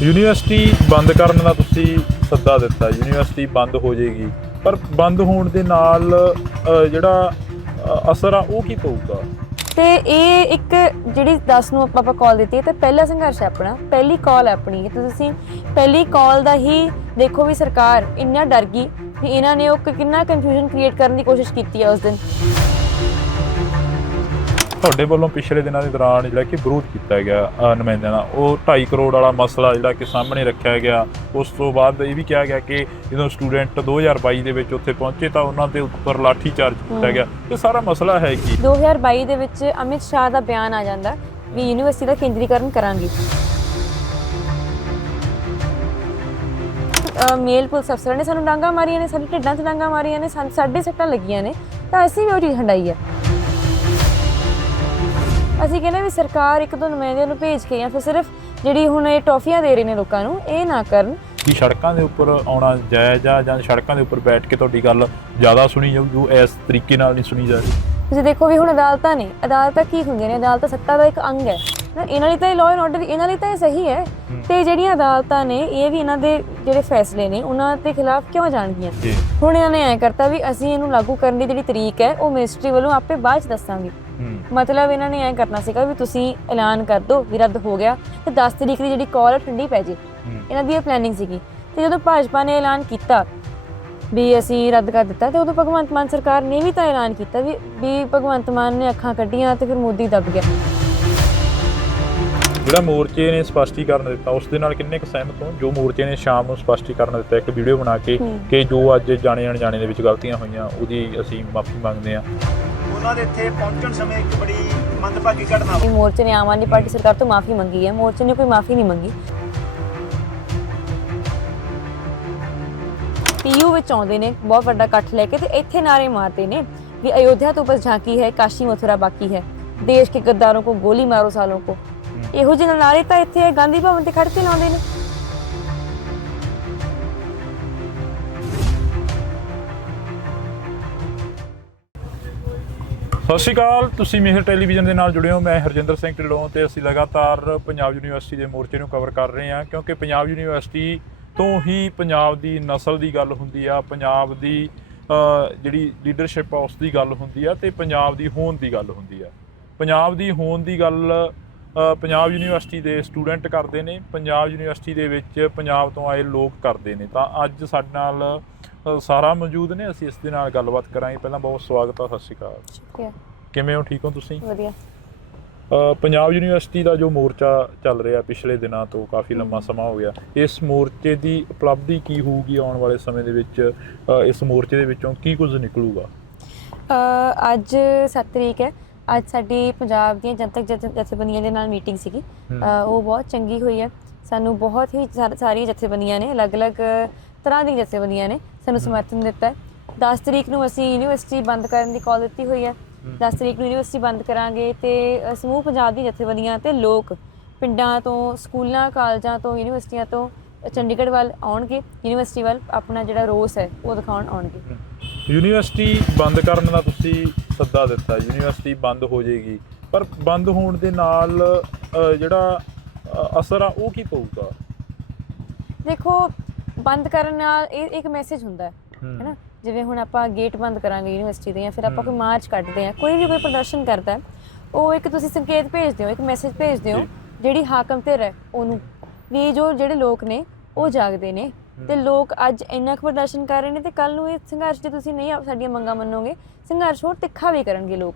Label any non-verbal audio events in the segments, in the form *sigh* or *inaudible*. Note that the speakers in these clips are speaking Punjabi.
ਯੂਨੀਵਰਸਿਟੀ ਬੰਦ ਕਰਨ ਦਾ ਤੁਸੀਂ ਸੱਦਾ ਦਿੱਤਾ, ਯੂਨੀਵਰਸਿਟੀ ਬੰਦ ਹੋ ਜਾਏਗੀ। ਪਰ ਬੰਦ ਹੋਣ ਦੇ ਨਾਲ ਜਿਹੜਾ ਅਸਰ ਆ, ਉਹ ਕੀ ਪਊਗਾ? ਤੇ ਇਹ ਇੱਕ ਜਿਹੜੀ 10 ਨੂੰ ਆਪਾਂ ਕਾਲ ਦਿੱਤੀ ਹੈ, ਤੇ ਪਹਿਲਾ ਸੰਘਰਸ਼ ਹੈ ਆਪਣਾ, ਪਹਿਲੀ ਕਾਲ ਆਪਣੀ। ਤੇ ਤੁਸੀਂ ਪਹਿਲੀ ਕਾਲ ਦਾ ਹੀ ਦੇਖੋ ਵੀ ਸਰਕਾਰ ਇੰਨਾ ਡਰ ਗਈ ਕਿ ਇਹਨਾਂ ਨੇ ਉਹ ਕਿੰਨਾ ਕਨਫਿਊਜ਼ਨ ਕ੍ਰੀਏਟ ਕਰਨ ਦੀ ਕੋਸ਼ਿਸ਼ ਕੀਤੀ ਹੈ ਉਸ ਦਿਨ। ਤੁਹਾਡੇ ਵੱਲੋਂ ਪਿਛਲੇ ਦਿਨਾਂ ਦੇ ਦੌਰਾਨ ਜਿਹੜਾ ਕਿ ਵਿਰੋਧ ਕੀਤਾ ਗਿਆ ਨੁਮਾਇੰਦਿਆਂ ਦਾ ਉਹ 2.5 ਕਰੋੜ ਵਾਲਾ ਮਸਲਾ ਜਿਹੜਾ ਕਿ ਸਾਹਮਣੇ ਰੱਖਿਆ ਗਿਆ। ਉਸ ਤੋਂ ਬਾਅਦ ਇਹ ਵੀ ਕਿਹਾ ਗਿਆ ਕਿ ਜਦੋਂ ਸਟੂਡੈਂਟ 2022 ਦੇ ਵਿੱਚ ਉੱਥੇ ਪਹੁੰਚੇ ਤਾਂ ਉਹਨਾਂ ਦੇ ਉੱਪਰ ਲਾਠੀ ਚਾਰਜ ਕੀਤਾ ਗਿਆ। ਇਹ ਸਾਰਾ ਮਸਲਾ ਹੈ ਕੀ? 2022 ਦੇ ਵਿੱਚ ਅਮਿਤ ਸ਼ਾਹ ਦਾ ਬਿਆਨ ਆ ਜਾਂਦਾ ਵੀ ਯੂਨੀਵਰਸਿਟੀ ਦਾ ਕੇਂਦਰੀਕਰਨ ਕਰਾਂਗੇ। ਮੇਲ ਪੁਲਿਸ ਅਫਸਰਾਂ ਨੇ ਸਾਨੂੰ ਡਾਂਗਾ ਮਾਰੀਆਂ ਨੇ ਸਾਡੇ ਢਿੱਡਾਂ 'ਚ ਡਾਂਗਾ ਮਾਰੀਆਂ ਨੇ ਸਾਡੇ ਸੱਟਾਂ ਲੱਗੀਆਂ ਨੇ ਤਾਂ ਅਸੀਂ ਵੀ ਉਹ ਚੀਜ਼ ਹੰਡਾਈ ਹੈ ਅਸੀਂ ਕਹਿੰਦੇ ਵੀ ਸਰਕਾਰ ਇੱਕ ਦੋ ਨੁਮਾਇੰਦਿਆਂ ਨੂੰ ਭੇਜ ਕੇ ਜਾਂ ਫਿਰ ਸਿਰਫ ਜਿਹੜੀ ਹੁਣ ਇਹ ਟੌਫੀਆਂ ਦੇ ਰਹੇ ਨੇ ਲੋਕਾਂ ਨੂੰ ਇਹ ਨਾ ਕਰਨ। ਕਿ ਸੜਕਾਂ ਦੇ ਉੱਪਰ ਆਉਣਾ ਜਾਇਜ਼ ਆ ਜਾਂ ਸੜਕਾਂ ਦੇ ਉੱਪਰ ਬੈਠ ਕੇ ਤੁਹਾਡੀ ਗੱਲ ਜ਼ਿਆਦਾ ਸੁਣੀ ਜਾਊ ਜੋ ਇਸ ਤਰੀਕੇ ਨਾਲ ਨਹੀਂ ਸੁਣੀ ਜਾ ਰਹੀ। ਤੁਸੀਂ ਦੇਖੋ ਵੀ ਹੁਣ ਅਦਾਲਤਾਂ ਨੇ ਅਦਾਲਤਾਂ ਕੀ ਹੁੰਦੀਆਂ ਨੇ? ਅਦਾਲਤਾਂ ਸੱਤਾ ਦਾ ਇੱਕ ਅੰਗ ਹੈ। ਨਾ ਇਹਨਾਂ ਲਈ ਤਾਂ ਇਹ ਲਾਅ ਐਂਡ ਆਰਡਰ ਇਹਨਾਂ ਲਈ ਤਾਂ ਇਹ ਸਹੀ ਹੈ। ਤੇ ਜਿਹੜੀਆਂ ਅਦਾਲਤਾਂ ਨੇ ਇਹ ਵੀ ਇਹਨਾਂ ਦੇ ਜਿਹੜੇ ਫੈਸਲੇ ਨੇ ਉਹਨਾਂ ਦੇ ਖਿਲਾਫ ਕਿਉਂ ਜਾਣਗੀਆਂ? ਹੁਣ ਇਹਨਾਂ ਨੇ ਐ ਕਰਤਾ ਵੀ ਅਸੀਂ ਇਹਨੂੰ ਲਾਗੂ ਕਰਨ ਦੀ ਜਿਹੜੀ ਤਰੀਕ ਹੈ ਉਹ ਮਿਨਿਸਟਰੀ ਵੱਲੋਂ ਆਪੇ ਬਾਅਦ ਚ ਦੱਸਾਂਗੇ। ਮਤਲਬ ਇਹਨਾਂ ਨੇ ਐ ਕਰਨਾ ਸੀਗਾ ਵੀ ਤੁਸੀਂ ਐਲਾਨ ਕਰ ਦਿਓ ਵੀ ਰੱਦ ਹੋ ਗਿਆ ਤੇ 10 ਤਰੀਕ ਦੀ ਜਿਹੜੀ ਕਾਲ ਠੰਡੀ ਪੈ ਜੇ। ਇਹਨਾਂ ਦੀ ਇਹ ਪਲੈਨਿੰਗ ਸੀਗੀ। ਤੇ ਜਦੋਂ ਭਾਜਪਾ ਨੇ ਐਲਾਨ ਕੀਤਾ ਵੀ ਅਸੀਂ ਰੱਦ ਕਰ ਦਿੱਤਾ ਤੇ ਉਦੋਂ ਭਗਵੰਤ ਮਾਨ ਸਰਕਾਰ ਨੇ ਵੀ ਤਾਂ ਐਲਾਨ ਕੀਤਾ ਵੀ ਵੀ ਭਗਵੰਤ ਮਾਨ ਨੇ ਅੱਖਾਂ ਕੱਢੀਆਂ ਤੇ ਫਿਰ ਮੋਦੀ ਦਬ ਗਿਆ। ਜਿਹੜਾ ਮੋਰਚੇ ਨੇ ਸਪਸ਼ਟੀਕਰਨ ਦਿੱਤਾ ਉਸ ਦੇ ਨਾਲ ਕਿੰਨੇ ਕੁ ਸਹਿਮਤ ਹੋ? ਜੋ ਮੋਰਚੇ ਨੇ ਸ਼ਾਮ ਨੂੰ ਸਪਸ਼ਟੀਕਰਨ ਦਿੱਤਾ ਇੱਕ ਵੀਡੀਓ ਬਣਾ ਕੇ। ਕਿ ਜੋ ਅੱਜ ਜਾਣੇ ਅਣਜਾਣੇ ਦੇ ਵਿੱਚ ਗਲਤੀਆਂ ਹੋਈਆਂ ਉਹਦੀ ਅਸੀਂ ਮਾਫੀ ਮੰਗਦੇ ਹਾਂ। ਉਹਨਾਂ ਦੇ ਇੱਥੇ ਪਹੁੰਚਣ ਸਮੇਂ ਇੱਕ ਬੜੀ ਮੰਦਭਾਗੀ ਘਟਨਾ ਇਹ ਮੋਰਚੇ ਨੇ ਆਮ ਆਦਮੀ ਪਾਰਟੀ ਸਰਕਾਰ ਤੋਂ ਮਾਫੀ ਮੰਗੀ ਹੈ। ਮੋਰਚੇ ਨੇ ਕੋਈ ਮਾਫੀ ਨਹੀਂ ਮੰਗੀ। ਪੀਯੂ ਵਿੱਚ ਆਉਂਦੇ ਨੇ ਬਹੁਤ ਵੱਡਾ ਇਕੱਠ ਲੈ ਕੇ ਤੇ ਇੱਥੇ ਨਾਰੇ ਮਾਰਦੇ ਨੇ ਵੀ ਅਯੋਧਿਆ ਤੋਂ ਬਸ ਝਾਂਕੀ ਹੈ ਕਾਸ਼ੀ ਮਥੁਰਾ ਬਾਕੀ ਹੈ। ਦੇਸ਼ ਕੇ ਗੱਦਾਰੋਂ ਕੋ ਗੋਲੀ ਮਾਰੋ ਸਾਲੋਂ ਕੋ। ਇਹੋ ਜਿਹੇ ਨਾਰੇ ਤਾਂ ਇੱਥੇ ਗਾਂਧੀ ਭਵਨ ਤੇ ਖੜ ਕੇ ਲਾਉਂਦੇ ਨੇ। ਸਤਿ ਸ਼੍ਰੀ ਅਕਾਲ, ਤੁਸੀਂ ਮਿਹਰ ਟੈਲੀਵਿਜ਼ਨ ਦੇ ਨਾਲ ਜੁੜੇ ਹੋ, ਮੈਂ ਹਰਜਿੰਦਰ ਸਿੰਘ ਢਿੱਲੋਂ ਤੇ ਅਸੀਂ ਲਗਾਤਾਰ ਪੰਜਾਬ ਯੂਨੀਵਰਸਿਟੀ ਦੇ ਮੋਰਚੇ ਨੂੰ ਕਵਰ ਕਰ ਰਹੇ ਹਾਂ, ਕਿਉਂਕਿ ਪੰਜਾਬ ਯੂਨੀਵਰਸਿਟੀ ਤੋਂ ਹੀ ਪੰਜਾਬ ਦੀ ਨਸਲ ਦੀ ਗੱਲ ਹੁੰਦੀ ਆ, ਪੰਜਾਬ ਦੀ ਜਿਹੜੀ ਲੀਡਰਸ਼ਿਪ ਆ, ਉਸ ਦੀ ਗੱਲ ਹੁੰਦੀ ਆ ਤੇ ਪੰਜਾਬ ਦੀ ਹੋਂਦ ਦੀ ਗੱਲ ਹੁੰਦੀ ਆ। ਪੰਜਾਬ ਦੀ ਹੋਂਦ ਦੀ ਗੱਲ ਪੰਜਾਬ ਯੂਨੀਵਰਸਿਟੀ ਦੇ ਸਟੂਡੈਂਟ ਕਰਦੇ ਨੇ, ਪੰਜਾਬ ਯੂਨੀਵਰਸਿਟੀ ਦੇ ਵਿੱਚ ਪੰਜਾਬ ਤੋਂ ਆਏ ਲੋਕ ਕਰਦੇ ਨੇ, ਤਾਂ ਅੱਜ ਸਾਡੇ ਨਾਲ ਸਾਰਾ ਮੌਜੂਦ ਨੇ ਅਸੀਂ ਇਸ ਦੇ ਨਾਲ ਗੱਲਬਾਤ ਕਰਾਂਗੇ। ਪਹਿਲਾਂ ਬਹੁਤ ਸਵਾਗਤ ਆ ਸਤਿ ਸ਼੍ਰੀ ਅਕਾਲ। ਸ਼ੁਕਰੀਆ। ਕਿਵੇਂ ਹੋ? ਠੀਕ ਹੋ ਤੁਸੀਂ? ਵਧੀਆ। ਪੰਜਾਬ ਯੂਨੀਵਰਸਿਟੀ ਦਾ ਜੋ ਮੋਰਚਾ ਚੱਲ ਰਿਹਾ ਪਿਛਲੇ ਦਿਨਾਂ ਤੋਂ ਕਾਫੀ ਲੰਮਾ ਸਮਾਂ ਹੋ ਗਿਆ। ਇਸ ਮੋਰਚੇ ਦੀ ਉਪਲਬਧੀ ਕੀ ਹੋਊਗੀ ਆਉਣ ਵਾਲੇ ਸਮੇਂ ਦੇ ਵਿੱਚ? ਇਸ ਮੋਰਚੇ ਦੇ ਵਿੱਚੋਂ ਕੀ ਕੁਝ ਨਿਕਲੂਗਾ? ਅ, ਅੱਜ 7 ਤਰੀਕ ਹੈ। ਅੱਜ ਸਾਡੀ ਪੰਜਾਬ ਦੀਆਂ ਜਨਤਕ ਜਥ- ਜਥੇਬੰਦੀਆਂ ਦੇ ਨਾਲ ਮੀਟਿੰਗ ਸੀਗੀ। ਉਹ ਬਹੁਤ ਚੰਗੀ ਹੋਈ ਹੈ। ਸਾਨੂੰ ਬਹੁਤ ਹੀ ਸਾਰ- ਸਾਰੀਆਂ ਜਥੇਬੰਦੀਆਂ ਨੇ ਅਲੱਗ-ਅਲੱਗ ਤਰ੍ਹਾਂ ਦੀਆਂ ਜਥੇਬੰਦੀਆਂ ਨੇ। ਸਾਨੂੰ ਸਮਰਥਨ ਦਿੱਤਾ ਹੈ। 10 ਤਰੀਕ ਨੂੰ ਅਸੀਂ ਯੂਨੀਵਰਸਿਟੀ ਬੰਦ ਕਰਨ ਦੀ ਕਾਲ ਦਿੱਤੀ ਹੋਈ ਹੈ। 10 ਤਰੀਕ ਨੂੰ ਯੂਨੀਵਰਸਿਟੀ ਬੰਦ ਕਰਾਂਗੇ ਤੇ ਸਮੂਹ ਪੰਜਾਬ ਦੀ ਜਥੇਬੰਦੀਆਂ ਤੇ ਲੋਕ ਪਿੰਡਾਂ ਤੋਂ ਸਕੂਲਾਂ ਕਾਲਜਾਂ ਤੋਂ ਯੂਨੀਵਰਸਿਟੀਆਂ ਤੋਂ ਚੰਡੀਗੜ੍ਹ ਵੱਲ ਆਉਣਗੇ। ਯੂਨੀਵਰਸਿਟੀ ਵੱਲ ਆਪਣਾ ਜਿਹੜਾ ਰੋਸ ਹੈ ਉਹ ਦਿਖਾਉਣ ਆਉਣਗੇ। ਯੂਨੀਵਰਸਿਟੀ ਬੰਦ ਕਰਨ ਦਾ ਤੁਸੀਂ ਸੱਦਾ ਦਿੱਤਾ। ਯੂਨੀਵਰਸਿਟੀ ਬੰਦ ਹੋ ਜਾਏਗੀ। ਪਰ ਬੰਦ ਹੋਣ ਦੇ ਨਾਲ ਜਿਹੜਾ ਅਸਰ ਆ ਉਹ ਕੀ ਪਊਗਾ? ਦੇਖੋ ਬੰਦ ਕਰਨ ਨਾਲ ਇਹ ਇੱਕ ਮੈਸੇਜ ਹੁੰਦਾ ਹੈ। ਹੈਨਾ ਜਿਵੇਂ ਹੁਣ ਆਪਾਂ ਗੇਟ ਬੰਦ ਕਰਾਂਗੇ ਯੂਨੀਵਰਸਿਟੀ ਦੇ ਜਾਂ ਫਿਰ ਆਪਾਂ ਕੋਈ ਮਾਰਚ ਕੱਢਦੇ ਆ ਕੋਈ ਵੀ ਕੋਈ ਪ੍ਰਦਰਸ਼ਨ ਕਰਦਾ ਉਹ ਇੱਕ ਤੁਸੀਂ ਸੰਕੇਤ ਭੇਜਦੇ ਹੋ ਇੱਕ ਮੈਸੇਜ ਭੇਜਦੇ ਹੋ। ਜਿਹੜੀ ਹਾਕਮ ਤੇ ਰਹਿ ਉਹਨੂੰ। ਵੀ ਜੋ ਜਿਹੜੇ ਲੋਕ ਨੇ ਉਹ ਜਾਗਦੇ ਨੇ। ਤੇ ਲੋਕ ਅੱਜ ਇੰਨਾ ਕੁ ਪ੍ਰਦਰਸ਼ਨ ਕਰ ਰਹੇ ਨੇ ਤੇ ਕੱਲ ਨੂੰ ਇਹ ਸੰਘਰਸ਼ ਜੇ ਤੁਸੀਂ ਨਹੀਂ ਸਾਡੀਆਂ ਮੰਗਾਂ ਮੰਨੋਗੇ ਸੰਘਰਸ਼ ਹੋਰ ਤਿੱਖਾ ਵੀ ਕਰਨਗੇ ਲੋਕ।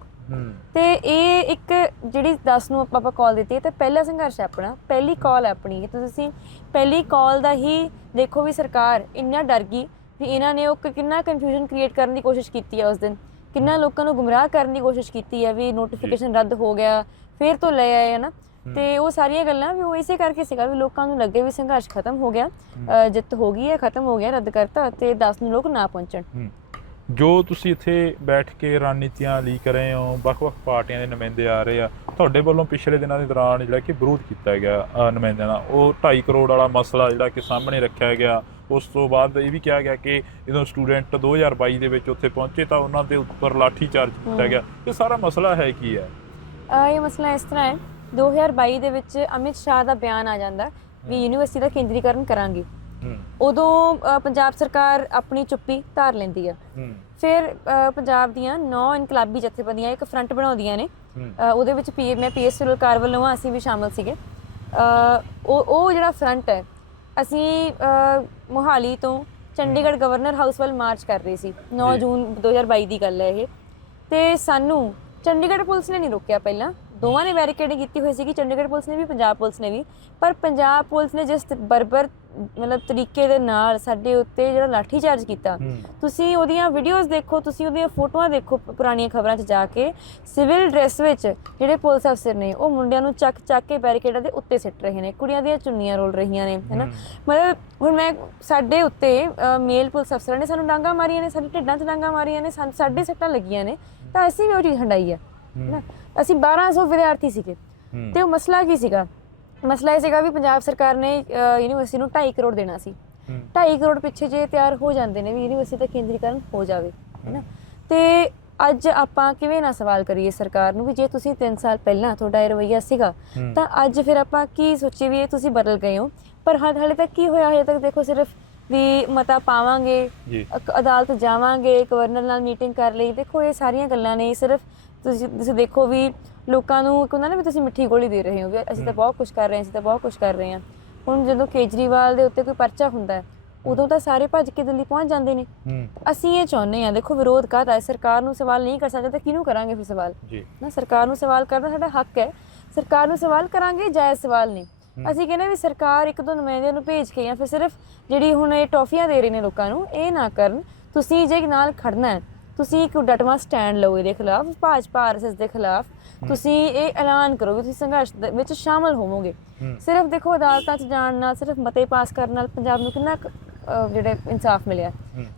ਤੇ ਇਹ ਇੱਕ ਜਿਹੜੀ 10 ਨੂੰ ਆਪਾਂ ਕਾਲ ਦਿੱਤੀ ਹੈ ਤੇ ਪਹਿਲਾ ਸੰਘਰਸ਼ ਹੈ ਆਪਣਾ। ਪਹਿਲੀ ਕਾਲ ਹੈ ਆਪਣੀ। ਤੇ ਤੁਸੀਂ ਪਹਿਲੀ ਕਾਲ ਦਾ ਹੀ ਦੇਖੋ ਵੀ ਸਰਕਾਰ ਇੰਨਾ ਡਰ ਗਈ ਵੀ ਇਹਨਾਂ ਨੇ ਉਹ ਕਿੰਨਾ ਕਨਫਿਊਜ਼ਨ ਕ੍ਰੀਏਟ ਕਰਨ ਦੀ ਕੋਸ਼ਿਸ਼ ਕੀਤੀ ਹੈ ਉਸ ਦਿਨ। ਕਿੰਨਾ ਲੋਕਾਂ ਨੂੰ ਗੁੰਮਰਾਹ ਕਰਨ ਦੀ ਕੋਸ਼ਿਸ਼ ਕੀਤੀ ਹੈ ਵੀ ਨੋਟੀਫਿਕੇਸ਼ਨ ਰੱਦ ਹੋ ਗਿਆ ਫੇਰ ਤੋਂ ਲੈ ਆਏ ਹੈ। ਨਾ ਤੇ ਉਹ ਸਾਰੀਆਂ ਗੱਲਾਂ ਵੀ ਉਹ ਇਸੇ ਕਰਕੇ ਸੀਗਾ ਵੀ ਲੋਕਾਂ ਨੂੰ ਲੱਗੇ ਵੀ ਸੰਘਰਸ਼ ਖਤਮ ਹੋ ਗਿਆ। ਜਿੱਤ ਹੋ ਗਈ ਹੈ ਖਤਮ ਹੋ ਗਿਆ ਰੱਦ ਕਰਤਾ ਤੇ 10 ਨੂੰ ਲੋਕ ਨਾ ਪਹੁੰਚਣ। ਹੂੰ। ਜੋ ਤੁਸੀਂ ਇੱਥੇ ਬੈਠ ਕੇ ਰਣਨੀਤੀਆਂ ਲੀਕ ਰਹੇ ਹੋ ਵੱਖ-ਵੱਖ ਪਾਰਟੀਆਂ ਦੇ ਨੁਮਾਇੰਦੇ ਆ ਰਹੇ ਆ ਤੁਹਾਡੇ ਵੱਲੋਂ ਪਿਛਲੇ ਦਿਨਾਂ ਦੇ ਦੌਰਾਨ ਜਿਹੜਾ ਕਿ ਵਿਰੋਧ ਕੀਤਾ ਗਿਆ ਨੁਮਾਇੰਦਿਆਂ ਦਾ ਉਹ 2.5 ਕਰੋੜ ਵਾਲਾ ਮਸਲਾ ਜਿਹੜਾ ਕਿ ਸਾਹਮਣੇ ਰੱਖਿਆ ਗਿਆ ਉਸ ਤੋਂ ਬਾਅਦ ਇਹ ਵੀ ਕਿਹਾ ਗਿਆ ਕਿ ਜਦੋਂ ਸਟੂਡੈਂਟ 2022 ਦੇ ਵਿੱਚ ਉੱਥੇ ਪਹੁੰਚੇ ਤਾਂ ਉਹਨਾਂ ਦੇ ਉੱਪਰ ਲਾਠੀ ਚਾਰਜ ਕੀਤਾ ਗਿਆ। ਇਹ ਸਾਰਾ ਮਸਲਾ ਹੈ ਕੀ ਹੈ? ਇਹ ਮਸਲਾ ਇਸ ਤਰ੍ਹਾਂ ਹੈ 2022 ਦੇ ਵਿੱਚ ਅਮਿਤ ਸ਼ਾਹ ਦਾ ਬਿਆਨ ਆ ਜਾਂਦਾ ਵੀ ਯੂਨੀਵਰਸਿਟੀ ਦਾ ਕੇਂਦਰੀਕਰਨ ਕਰਾਂਗੇ। ਉਦੋਂ ਅ, ਪੰਜਾਬ ਸਰਕਾਰ ਆਪਣੀ ਚੁੱਪੀ ਧਾਰ ਲੈਂਦੀ ਆ। ਹੂੰ। ਫਿਰ ਅ, ਪੰਜਾਬ ਦੀਆਂ ਨੌ ਇਨਕਲਾਬੀ ਜਥੇਬੰਦੀਆਂ ਇੱਕ ਫਰੰਟ ਬਣਾਉਂਦੀਆਂ ਨੇ। ਹੂੰ। ਅ, ਉਹਦੇ ਵਿੱਚ ਪੀ ਮੈਂ ਪੀਐਸ ਸਰਕਾਰ ਵੱਲੋਂ ਆ, ਅਸੀਂ ਵੀ ਸ਼ਾਮਲ ਸੀਗੇ। ਅ, ਉਹ ਉਹ ਜਿਹੜਾ ਫਰੰਟ ਹੈ ਅਸੀਂ ਅ, ਮੋਹਾਲੀ ਤੋਂ ਚੰਡੀਗੜ੍ਹ ਗਵਰਨਰ ਹਾਊਸ ਵੱਲ ਮਾਰਚ ਕਰ ਰਹੇ ਸੀ 9 ਜੀ। ਜੂਨ 2022 ਦੀ ਗੱਲ ਹੈ ਇਹ। ਤੇ ਸਾਨੂੰ ਚੰਡੀਗੜ੍ਹ ਪੁਲਿਸ ਨੇ ਨਹੀਂ ਰੋਕਿਆ ਪਹਿਲਾਂ। ਦੋਵਾਂ ਨੇ ਬੈਰੀਕੇਡਿੰਗ ਕੀਤੀ ਹੋਈ ਸੀ ਕਿ ਚੰਡੀਗੜ੍ਹ ਪੁਲਿਸ ਨੇ ਵੀ ਪੰਜਾਬ ਪੁਲਿਸ ਨੇ ਵੀ। ਪਰ ਪੰਜਾਬ ਪੁਲਿਸ ਨੇ ਜਿਸ ਬਰਬਰ ਮਤਲਬ ਤਰੀਕੇ ਦੇ ਨਾਲ ਸਾਡੇ ਉੱਤੇ ਜਿਹੜਾ ਲਾਠੀ ਚਾਰਜ ਕੀਤਾ। ਤੁਸੀਂ ਉਹਦੀਆਂ ਵੀਡੀਓਜ਼ ਦੇਖੋ ਤੁਸੀਂ ਉਹਦੀਆਂ ਫੋਟੋਆਂ ਦੇਖੋ ਪੁਰਾਣੀਆਂ ਖਬਰਾਂ 'ਚ ਜਾ ਕੇ ਸਿਵਲ ਡਰੈਸ ਵਿੱਚ ਜਿਹੜੇ ਪੁਲਿਸ ਅਫਸਰ ਨੇ ਉਹ ਮੁੰਡਿਆਂ ਨੂੰ ਚੱਕ ਚੱਕ ਕੇ ਬੈਰੀਕੇਡਾਂ ਦੇ ਉੱਤੇ ਸਿੱਟ ਰਹੇ ਨੇ ਕੁੜੀਆਂ ਦੀਆਂ ਚੁੰਨੀਆਂ ਰੋਲ ਰਹੀਆਂ ਨੇ ਹੈਨਾ? ਮਤਲਬ ਹੁਣ ਮੈਂ ਸਾਡੇ ਉੱਤੇ ਮੇਲ ਪੁਲਿਸ ਅਫਸਰਾਂ ਨੇ ਸਾਨੂੰ ਡਾਂਗਾ ਮਾਰੀਆਂ ਨੇ ਸਾਡੇ ਢਿੱਡਾਂ 'ਚ ਡਾਂਗਾ ਮਾਰੀਆਂ ਨੇ ਸਾਡੇ ਸੱਟਾਂ ਲੱਗੀਆਂ ਨੇ ਤਾਂ ਅਸੀਂ ਵੀ ਉਹ ਚੀਜ਼ ਹੰਡਾਈ ਹੈ ਹੈਨਾ? ਅਸੀਂ 1200 ਵਿਦਿਆਰਥੀ ਸੀਗੇ। ਤੇ ਉਹ ਮਸਲਾ ਕੀ ਸੀਗਾ? ਮਸਲਾ ਇਹ ਸੀਗਾ ਵੀ ਪੰਜਾਬ ਸਰਕਾਰ ਨੇ ਯੂਨੀਵਰਸਿਟੀ ਨੂੰ 2.5 ਕਰੋੜ ਦੇਣਾ ਸੀ। ਹੂੰ। 2.5 ਕਰੋੜ ਪਿੱਛੇ ਜੇ ਤਿਆਰ ਹੋ ਜਾਂਦੇ ਨੇ ਵੀ ਯੂਨੀਵਰਸਿਟੀ ਦਾ ਕੇਂਦਰੀਕਰਨ ਹੋ ਜਾਵੇ ਹੈਨਾ ਤੇ ਅੱਜ ਆਪਾਂ ਕਿਵੇਂ ਨਾ ਸਵਾਲ ਕਰੀਏ ਸਰਕਾਰ ਨੂੰ ਵੀ ਜੇ ਤੁਸੀਂ 3 ਸਾਲ ਪਹਿਲਾਂ ਤੁਹਾਡਾ ਇਹ ਰਵੱਈਆ ਸੀਗਾ। ਤਾਂ ਅੱਜ ਫਿਰ ਆਪਾਂ ਕੀ ਸੋਚੀਏ ਵੀ ਇਹ ਤੁਸੀਂ ਬਦਲ ਗਏ ਹੋ? ਪਰ ਹਾਲ- ਹਾਲੇ ਤੱਕ ਕੀ ਹੋਇਆ? ਹਜੇ ਤੱਕ ਦੇਖੋ ਸਿਰਫ ਵੀ ਮਤਾ ਪਾਵਾਂਗੇ ਅਦਾਲਤ ਜਾਵਾਂਗੇ ਗਵਰਨਰ ਨਾਲ ਮੀਟਿੰਗ ਕਰ ਲਈ। ਦੇਖੋ ਇਹ ਸਾਰੀਆਂ ਗੱਲਾਂ ਨੇ ਸਿਰਫ ਤੁਸੀਂ ਦੇਖੋ ਵੀ ਲੋਕਾਂ ਨੂੰ ਇੱਕ ਹੁੰਦਾ ਨਾ ਵੀ ਤੁਸੀਂ ਮਿੱਠੀ ਗੋਲੀ ਦੇ ਰਹੇ ਹੋ ਵੀ ਅਸੀਂ ਤਾਂ ਬਹੁਤ ਕੁਝ ਕਰ ਰਹੇ ਹਾਂ ਅਸੀਂ ਤਾਂ ਬਹੁਤ ਕੁਝ ਕਰ ਰਹੇ ਹਾਂ। ਹੁਣ ਜਦੋਂ ਕੇਜਰੀਵਾਲ ਦੇ ਉੱਤੇ ਕੋਈ ਪਰਚਾ ਹੁੰਦਾ ਹੈ ਉਦੋਂ ਤਾਂ ਸਾਰੇ ਭੱਜ ਕੇ ਦਿੱਲੀ ਪਹੁੰਚ ਜਾਂਦੇ ਨੇ। ਅਸੀਂ ਇਹ ਚਾਹੁੰਦੇ ਹਾਂ ਦੇਖੋ ਵਿਰੋਧ ਕਾਹਦਾ ਹੈ ਸਰਕਾਰ ਨੂੰ ਸਵਾਲ ਨਹੀਂ ਕਰ ਸਕਦੇ ਤਾਂ ਕਿਹਨੂੰ ਕਰਾਂਗੇ ਫਿਰ ਸਵਾਲ? ਜੀ। ਨਾ ਸਰਕਾਰ ਨੂੰ ਸਵਾਲ ਕਰਨਾ ਸਾਡਾ ਹੱਕ ਹੈ। ਸਰਕਾਰ ਨੂੰ ਸਵਾਲ ਕਰਾਂਗੇ ਜਾਇਜ਼ ਸਵਾਲ ਨਹੀਂ? ਅਸੀਂ ਕਹਿੰਦੇ ਵੀ ਸਰਕਾਰ ਇੱਕ ਦੋ ਨੁਮਾਇੰਦਿਆਂ ਨੂੰ ਭੇਜ ਕੇ ਜਾਂ ਫਿਰ ਸਿਰਫ ਜਿਹੜੀ ਹੁਣ ਇਹ ਟੌਫੀਆਂ ਦੇ ਰਹੇ ਨੇ ਲੋਕਾਂ ਨੂੰ ਇਹ ਨਾ ਕਰਨ। ਤੁਸੀਂ ਜੇ ਨਾਲ ਖੜਨਾ ਹੈ ਤੁਸੀਂ ਇੱਕ ਡਟਵਾ ਸਟੈਂਡ ਲਓ ਇਹਦੇ ਖਿਲਾਫ ਭਾਜਪਾ ਆਰਐਸਐਸ ਦੇ ਖਿਲਾਫ ਤੁਸੀਂ ਇਹ ਐਲਾਨ ਕਰੋ ਵੀ ਤੁਸੀਂ ਸੰਘਰਸ਼ ਦੇ ਵਿੱਚ ਸ਼ਾਮਲ ਹੋਵੋਗੇ। ਸਿਰਫ ਦੇਖੋ ਅਦਾਲਤਾਂ 'ਚ ਜਾਣ ਨਾਲ ਸਿਰਫ ਮਤੇ ਪਾਸ ਕਰਨ ਨਾਲ ਪੰਜਾਬ ਨੂੰ ਕਿੰਨਾ ਜਿਹੜੇ ਇਨਸਾਫ ਮਿਲਿਆ।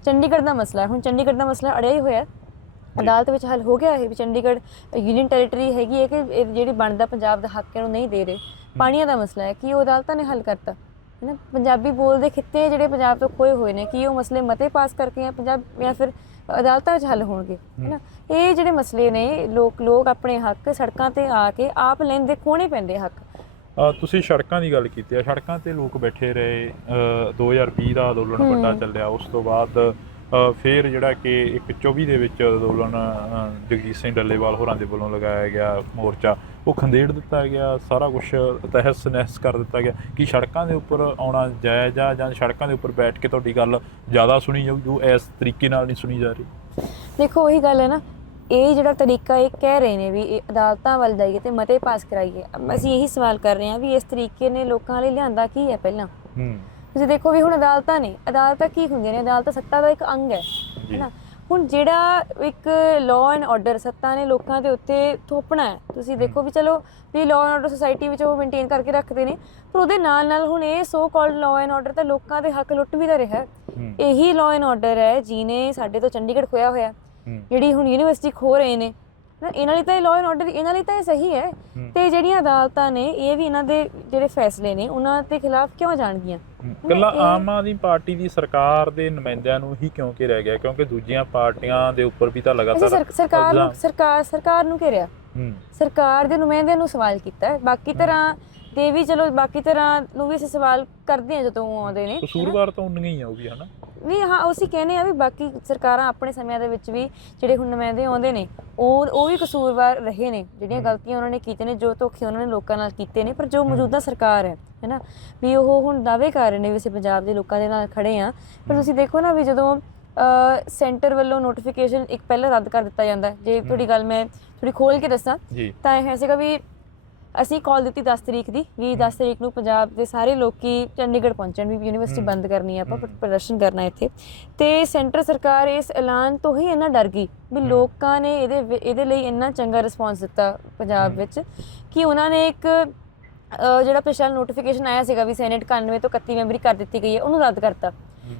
ਚੰਡੀਗੜ੍ਹ ਦਾ ਮਸਲਾ ਹੁਣ ਚੰਡੀਗੜ੍ਹ ਦਾ ਮਸਲਾ ਅੜਿਆ ਹੀ ਹੋਇਆ। ਅਦਾਲਤ ਵਿੱਚ ਹੱਲ ਹੋ ਗਿਆ ਹੈ ਵੀ। ਚੰਡੀਗੜ੍ਹ ਯੂਨੀਅਨ ਟੈਰੀਟਰੀ ਹੈਗੀ ਹੈ ਕਿ ਇਹ ਜਿਹੜੀ ਬਣਦਾ ਪੰਜਾਬ ਦਾ ਹੱਕ ਹੈ ਉਹਨੂੰ ਨਹੀਂ ਦੇ ਰਹੇ। ਪਾਣੀਆਂ ਦਾ ਮਸਲਾ ਹੈ ਕਿ ਉਹ ਅਦਾਲਤਾਂ ਨੇ ਹੱਲ ਕਰਤਾ। ਹੈ ਨਾ? ਪੰਜਾਬੀ ਬੋਲਦੇ ਖਿੱਤੇ ਜਿਹੜੇ ਪੰਜਾਬ ਤੋਂ ਖੋਏ ਹੋਏ ਨੇ ਕਿ ਉਹ ਮਸਲੇ ਮਤੇ ਪਾਸ ਕਰਕੇ ਜਾਂ ਪੰਜਾਬ ਜਾਂ ਫਿਰ ਅਦਾਲਤਾਂ ਵਿੱਚ ਹੱਲ ਹੋਣਗੇ ਹੈ ਨਾ? ਇਹ ਜਿਹੜੇ ਮਸਲੇ ਨੇ ਲੋਕ ਲੋਕ ਆਪਣੇ ਹੱਕ ਸੜਕਾਂ ਤੇ ਆ ਕੇ ਆਪ ਲੈਂਦੇ ਖੋਣੇ ਪੈਂਦੇ ਹੱਕ? ਤੁਸੀਂ ਸੜਕਾਂ ਦੀ ਗੱਲ ਕੀਤੀ ਆ। ਸੜਕਾਂ ਤੇ ਲੋਕ ਬੈਠੇ ਰਹੇ। ਅ, 2020 ਦਾ ਅੰਦੋਲਨ ਵੱਡਾ ਚੱਲਿਆ। ਉਸ ਤੋਂ ਬਾਅਦ ਫਿਰ ਜਿਹੜਾ ਕਿ ਇੱਕ 24 ਦੇ ਵਿੱਚ ਅੰਦੋਲਨ ਜਗਜੀਤ ਸਿੰਘ ਡੱਲੇਵਾਲ ਹੋਰਾਂ ਦੇ ਵੱਲੋਂ ਲਗਾਇਆ ਗਿਆ ਮੋਰਚਾ ਉਹ ਖੰਡੇੜ ਦਿੱਤਾ ਗਿਆ ਸਾਰਾ ਕੁਝ ਤਹਿਸ ਨਹਿਸ ਕਰ ਦਿੱਤਾ ਗਿਆ। ਕਿ ਸੜਕਾਂ ਦੇ ਉੱਪਰ ਆਉਣਾ ਜਾਇਜ਼ ਆ ਜਾਂ ਸੜਕਾਂ ਦੇ ਉੱਪਰ ਬੈਠ ਕੇ ਤੁਹਾਡੀ ਗੱਲ ਜ਼ਿਆਦਾ ਸੁਣੀ ਜਾਊ ਜੋ ਇਸ ਤਰੀਕੇ ਨਾਲ ਨਹੀਂ ਸੁਣੀ ਜਾ ਰਹੀ? ਦੇਖੋ ਉਹੀ ਗੱਲ ਹੈ ਨਾ ਇਹ ਜਿਹੜਾ ਤਰੀਕਾ ਇਹ ਕਹਿ ਰਹੇ ਨੇ ਵੀ ਇਹ ਅਦਾਲਤਾਂ ਵੱਲ ਜਾਈਏ ਤੇ ਮਤੇ ਪਾਸ ਕਰਾਈਏ ਅਸੀਂ ਇਹੀ ਸਵਾਲ ਕਰ ਰਹੇ ਹਾਂ ਵੀ ਇਸ ਤਰੀਕੇ ਨੇ ਲੋਕਾਂ ਲਈ ਲਿਆਂਦਾ ਕੀ ਹੈ ਪਹਿਲਾਂ? ਹੂੰ। ਤੁਸੀਂ ਦੇਖੋ ਵੀ ਹੁਣ ਅਦਾਲਤਾਂ ਨੇ ਅਦਾਲਤਾਂ ਕੀ ਹੁੰਦੀਆਂ ਨੇ? ਅਦਾਲਤਾਂ ਸੱਤਾ ਦਾ ਇੱਕ ਅੰਗ ਹੈ। ਹੈਨਾ? ਹੁਣ ਜਿਹੜਾ ਇੱਕ ਲਾਅ ਐਂਡ ਆਰਡਰ ਸੱਤਾ ਨੇ ਲੋਕਾਂ ਦੇ ਉੱਤੇ ਥੋਪਣਾ ਹੈ ਤੁਸੀਂ ਦੇਖੋ ਵੀ ਚਲੋ ਵੀ ਲਾਅ ਐਂਡ ਆਰਡਰ ਸੁਸਾਇਟੀ ਵਿੱਚ ਉਹ ਮੇਨਟੇਨ ਕਰਕੇ ਰੱਖਦੇ ਨੇ ਪਰ ਉਹਦੇ ਨਾਲ ਨਾਲ ਹੁਣ ਇਹ so called law and order ਤਾਂ ਲੋਕਾਂ ਦੇ ਹੱਕ ਲੁੱਟ ਵੀ ਤਾਂ ਰਿਹਾ ਇਹੀ ਲਾਅ ਐਂਡ ਆਰਡਰ ਹੈ ਜਿਹਨੇ ਸਾਡੇ ਤੋਂ ਚੰਡੀਗੜ੍ਹ ਖੋਇਆ ਹੋਇਆ ਜਿਹੜੀ ਹੁਣ ਯੂਨੀਵਰਸਿਟੀ ਖੋ ਰਹੇ ਨੇ ਨਾ ਇਹਨਾਂ ਲਈ ਤਾਂ ਇਹ ਲਾਅ ਐਂਡ ਆਰਡਰ ਇਹਨਾਂ ਲਈ ਤਾਂ ਇਹ ਸਹੀ ਹੈ। ਤੇ ਜਿਹੜੀਆਂ ਅਦਾਲਤਾਂ ਨੇ ਇਹ ਵੀ ਇਹਨਾਂ ਦੇ ਜਿਹੜੇ ਫੈਸਲੇ ਨੇ ਉਹਨਾਂ ਦੇ ਖਿਲਾਫ ਕਿਉਂ ਜਾਣਗੀਆਂ? ਕੱਲਾ ਆਮ ਆਦਮੀ ਪਾਰਟੀ ਦੀ ਸਰਕਾਰ ਦੇ ਨੁਮਾਇੰਦਿਆਂ ਨੂੰ ਹੀ ਕਿਉਂ ਘੇਰਿਆ ਗਿਆ? ਕਿਉਂਕਿ ਦੂਜੀਆਂ ਪਾਰਟੀਆਂ ਦੇ ਉੱਪਰ ਵੀ ਤਾਂ ਲਗਾਤਾਰ ਸਰ- ਸਰਕਾਰ ਨੂੰ ਸਰਕਾਰ ਸਰਕਾਰ ਨੂੰ ਘੇਰਿਆ। ਸਰਕਾਰ ਦੇ ਨੁਮਾਇੰਦਿਆਂ ਨੂੰ ਸਵਾਲ ਕੀਤਾ। ਹੈ। ਬਾਕੀ ਤਰ੍ਹਾਂ ਦੇ ਵੀ ਚਲੋ ਬਾਕੀ ਤਰ੍ਹਾਂ ਨੂੰ ਵੀ ਅਸੀਂ ਸਵਾਲ ਕਰਦੇ ਹਾਂ ਜਦੋਂ ਆਉਂਦੇ ਨੇ ਕਸੂਰਵਾਰ ਤਾਂ ਉਨੀਆਂ ਹੀ ਆ ਉਹ ਵੀ ਹਨਾ। ਨਹੀਂ ਹਾਂ ਅਸੀਂ ਕਹਿੰਦੇ ਆ ਵੀ ਬਾਕੀ ਸਰਕਾਰਾਂ ਆਪਣੇ ਸਮਿਆਂ ਦੇ ਵਿੱਚ ਵੀ ਜਿਹੜੇ ਹੁਣ ਨੁਮਾਇੰਦੇ ਆਉਂਦੇ ਨੇ ਉਹ ਉਹ ਵੀ ਕਸੂਰਵਾਰ ਰਹੇ ਨੇ। ਜਿਹੜੀਆਂ ਗਲਤੀਆਂ ਉਹਨਾਂ ਨੇ ਕੀਤੀਆਂ ਨੇ ਜੋ ਧੋਖੇ ਉਹਨਾਂ ਨੇ ਲੋਕਾਂ ਨਾਲ ਕੀਤੇ ਨੇ ਪਰ ਜੋ ਮੌਜੂਦਾ ਸਰਕਾਰ ਹੈ ਹੈਨਾ ਵੀ ਉਹ ਹੁਣ ਦਾਅਵੇ ਕਰ ਰਹੇ ਨੇ ਵੀ ਅਸੀਂ ਪੰਜਾਬ ਦੇ ਲੋਕਾਂ ਦੇ ਨਾਲ ਖੜੇ ਆ ਪਰ ਤੁਸੀਂ ਦੇਖੋ ਨਾ ਵੀ ਜਦੋਂ ਸੈਂਟਰ ਵੱਲੋਂ ਨੋਟੀਫਿਕੇਸ਼ਨ ਇੱਕ ਪਹਿਲਾਂ ਰੱਦ ਕਰ ਦਿੱਤਾ ਜਾਂਦਾ। ਜੇ ਤੁਹਾਡੀ ਗੱਲ ਮੈਂ ਥੋੜੀ ਖੋਲ ਕੇ ਦੱਸਾਂ ਤਾਂ ਇਹ ਸੀਗਾ ਵੀ ਅਸੀਂ ਕਾਲ ਦਿੱਤੀ 10 ਤਰੀਕ ਦੀ ਵੀ 10 ਤਰੀਕ ਨੂੰ ਪੰਜਾਬ ਦੇ ਸਾਰੇ ਲੋਕੀ ਚੰਡੀਗੜ੍ਹ ਪਹੁੰਚਣ ਵੀ ਯੂਨੀਵਰਸਿਟੀ ਬੰਦ ਕਰਨੀ ਹੈ ਆਪਾਂ ਪ੍ਰ- ਪ੍ਰਦਰਸ਼ਨ ਕਰਨਾ ਇੱਥੇ। ਤੇ ਸੈਂਟਰ ਸਰਕਾਰ ਇਸ ਐਲਾਨ ਤੋਂ ਹੀ ਇੰਨਾ ਡਰ ਗਈ ਵੀ ਲੋਕਾਂ ਨੇ ਇਹਦੇ ਇਹਦੇ ਲਈ ਇੰਨਾ ਚੰਗਾ ਰਿਸਪਾਂਸ ਦਿੱਤਾ ਪੰਜਾਬ ਵਿੱਚ ਕਿ ਉਹਨਾਂ ਨੇ ਇੱਕ ਜਿਹੜਾ ਪਿਛਲਾ ਨੋਟੀਫਿਕੇਸ਼ਨ ਆਇਆ ਸੀਗਾ ਵੀ ਸੈਨੇਟ 91 ਤੋਂ 31 ਮੈਂਬਰੀ ਕਰ ਦਿੱਤੀ ਗਈ ਹੈ ਉਹਨੂੰ ਰੱਦ ਕਰਤਾ।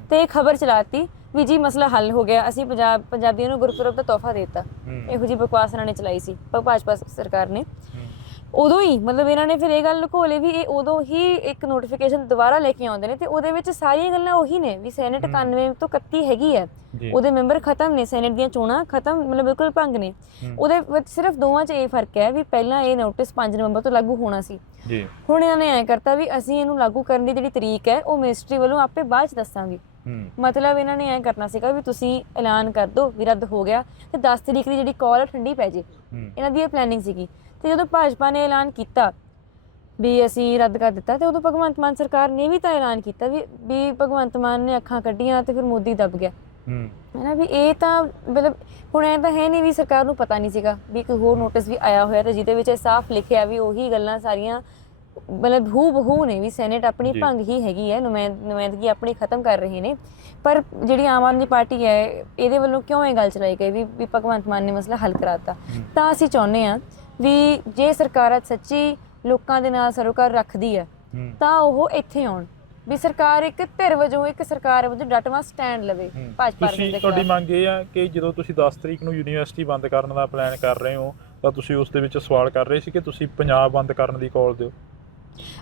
ਤੇ ਖਬਰ ਚਲਾਤੀ ਵੀ ਜੀ ਮਸਲਾ ਹੱਲ ਹੋ ਗਿਆ ਅਸੀਂ ਪੰਜਾਬ ਪੰਜਾਬੀਆਂ ਨੂੰ ਗੁਰਪੁਰਬ ਦਾ ਤੋਹਫਾ ਦਿੱਤਾ। ਇਹੋ ਜੀ ਬਕਵਾਸ ਇਹਨਾਂ ਨੇ ਚਲਾਈ ਸੀ ਭਾਜਪਾ ਸਰਕਾਰ ਨੇ। ਉਦੋਂ ਹੀ ਮਤਲਬ ਇਹਨਾਂ ਨੇ ਫਿਰ ਇਹ ਗੱਲ ਲਈ ਵੀ ਇਹ ਉਦੋਂ ਹੀ ਇੱਕ ਨੋਟੀਫਿਕੇਸ਼ਨ ਦੁਬਾਰਾ ਲੈ ਕੇ ਆਉਂਦੇ ਨੇ ਤੇ ਉਹਦੇ ਵਿੱਚ ਸਾਰੀਆਂ ਗੱਲਾਂ ਉਹੀ ਨੇ ਵੀ ਸੈਨੇਟ 91 ਤੋਂ 31 ਹੈਗੀ ਹੈ। ਉਹਦੇ ਮੈਂਬਰ ਖਤਮ ਨੇ ਸੈਨੇਟ ਦੀਆਂ ਚੋਣਾਂ ਖਤਮ ਮਤਲਬ ਬਿਲਕੁਲ ਭੰਗ ਨੇ। ਉਹਦੇ ਵਿੱਚ ਸਿਰਫ ਦੋਵਾਂ 'ਚ ਇਹ ਫ਼ਰਕ ਹੈ ਵੀ ਪਹਿਲਾਂ ਇਹ ਨੋਟਿਸ 5 ਨਵੰਬਰ ਤੋਂ ਲਾਗੂ ਹੋਣਾ ਸੀ। ਜੀ। ਹੁਣ ਇਹਨਾਂ ਨੇ ਐ ਕਰਤਾ ਵੀ ਅਸੀਂ ਇਹਨੂੰ ਲਾਗੂ ਕਰਨ ਦੀ ਜਿਹੜੀ ਤਰੀਕ ਹੈ ਉਹ ਮਿਨਿਸਟਰੀ ਵੱਲੋਂ ਆਪੇ ਬਾਅਦ 'ਚ ਦੱਸਾਂਗੇ। ਮਤਲਬ ਇਹਨਾਂ ਨੇ ਐ ਕਰਨਾ ਸੀਗਾ ਵੀ ਤੁਸੀਂ ਐਲਾਨ ਕਰ ਦਿਓ ਵੀ ਰੱਦ ਹੋ ਗਿਆ ਤੇ 10 ਤਰੀਕ ਦੀ ਜਿਹੜੀ ਕਾਲ ਠੰਡੀ ਪੈ ਜੇ। ਇਹਨਾਂ ਦੀ ਇਹ ਪਲੈਨਿੰਗ ਸੀਗੀ। ਤੇ ਜਦੋਂ ਭਾਜਪਾ ਨੇ ਐਲਾਨ ਕੀਤਾ ਵੀ ਅਸੀਂ ਰੱਦ ਕਰ ਦਿੱਤਾ ਤੇ ਉਦੋਂ ਭਗਵੰਤ ਮਾਨ ਸਰਕਾਰ ਨੇ ਵੀ ਤਾਂ ਐਲਾਨ ਕੀਤਾ ਵੀ ਵੀ ਭਗਵੰਤ ਮਾਨ ਨੇ ਅੱਖਾਂ ਕੱਢੀਆਂ ਤੇ ਫਿਰ ਮੋਦੀ ਦਬ ਗਿਆ ਹੂੰ ਹੈ ਨਾ ਵੀ ਇਹ ਤਾਂ ਮਤਲਬ ਹੁਣ ਐ ਤਾਂ ਹੈ ਨਹੀਂ ਵੀ ਸਰਕਾਰ ਨੂੰ ਪਤਾ ਨਹੀਂ ਸੀਗਾ ਵੀ ਕੋਈ ਹੋਰ ਨੋਟਿਸ ਵੀ ਆਇਆ ਹੋਇਆ ਤੇ ਜਿਹਦੇ ਵਿੱਚ ਇਹ ਸਾਫ਼ ਲਿਖਿਆ ਵੀ ਉਹੀ ਗੱਲਾਂ ਸਾਰੀਆਂ ਮਤਲਬ ਹੂ ਬਹੂ ਨੇ ਵੀ ਸੈਨੇਟ ਆਪਣੀ ਜੀ। ਭੰਗ ਹੀ ਹੈਗੀ ਹੈ ਨੁਮਾਇੰ- ਨੁਮਾਇੰਦਗੀ ਆਪਣੀ ਖਤਮ ਕਰ ਰਹੇ ਨੇ ਪਰ ਜਿਹੜੀ ਆਮ ਆਦਮੀ ਪਾਰਟੀ ਹੈ ਇਹਦੇ ਵੱਲੋਂ ਕਿਉਂ ਇਹ ਗੱਲ ਚਲਾਈ ਗਈ ਵੀ ਵੀ ਭਗਵੰਤ ਮਾਨ ਨੇ ਮਸਲਾ ਹੱਲ ਕਰਾਤਾ। ਤਾਂ ਅਸੀਂ ਚਾਹੁੰਦੇ ਹਾਂ ਵੀ ਜੇ ਸਰਕਾਰ ਸੱਚੀ ਲੋਕਾਂ ਦੇ ਨਾਲ ਸਰੋਕਾਰ ਰੱਖਦੀ ਹੈ ਤਾਂ ਉਹ ਇੱਥੇ ਆਉਣ। ਵੀ ਸਰਕਾਰ ਇੱਕ ਧਿਰ ਵਜੋਂ ਇੱਕ ਸਰਕਾਰ ਵਜੋਂ ਡਟਵਾ ਸਟੈਂਡ ਲਵੇ। ਭਾਜਪਾ ਤੁਸੀਂ ਦੇ ਤੁਹਾਡੀ ਖਿਲਾਫ। ਮੰਗ ਇਹ ਆ ਕਿ ਜਦੋਂ ਤੁਸੀਂ 10 ਤਰੀਕ ਨੂੰ ਯੂਨੀਵਰਸਿਟੀ ਬੰਦ ਕਰਨ ਦਾ ਪਲਾਨ ਕਰ ਰਹੇ ਹੋ ਤਾਂ ਤੁਸੀਂ ਉਸ ਦੇ ਵਿੱਚ ਸਵਾਲ ਕਰ ਰਹੇ ਸੀ ਕਿ ਤੁਸੀਂ ਪੰਜਾਬ ਬੰਦ ਕਰਨ ਦੀ ਕਾਲ ਦਿਓ।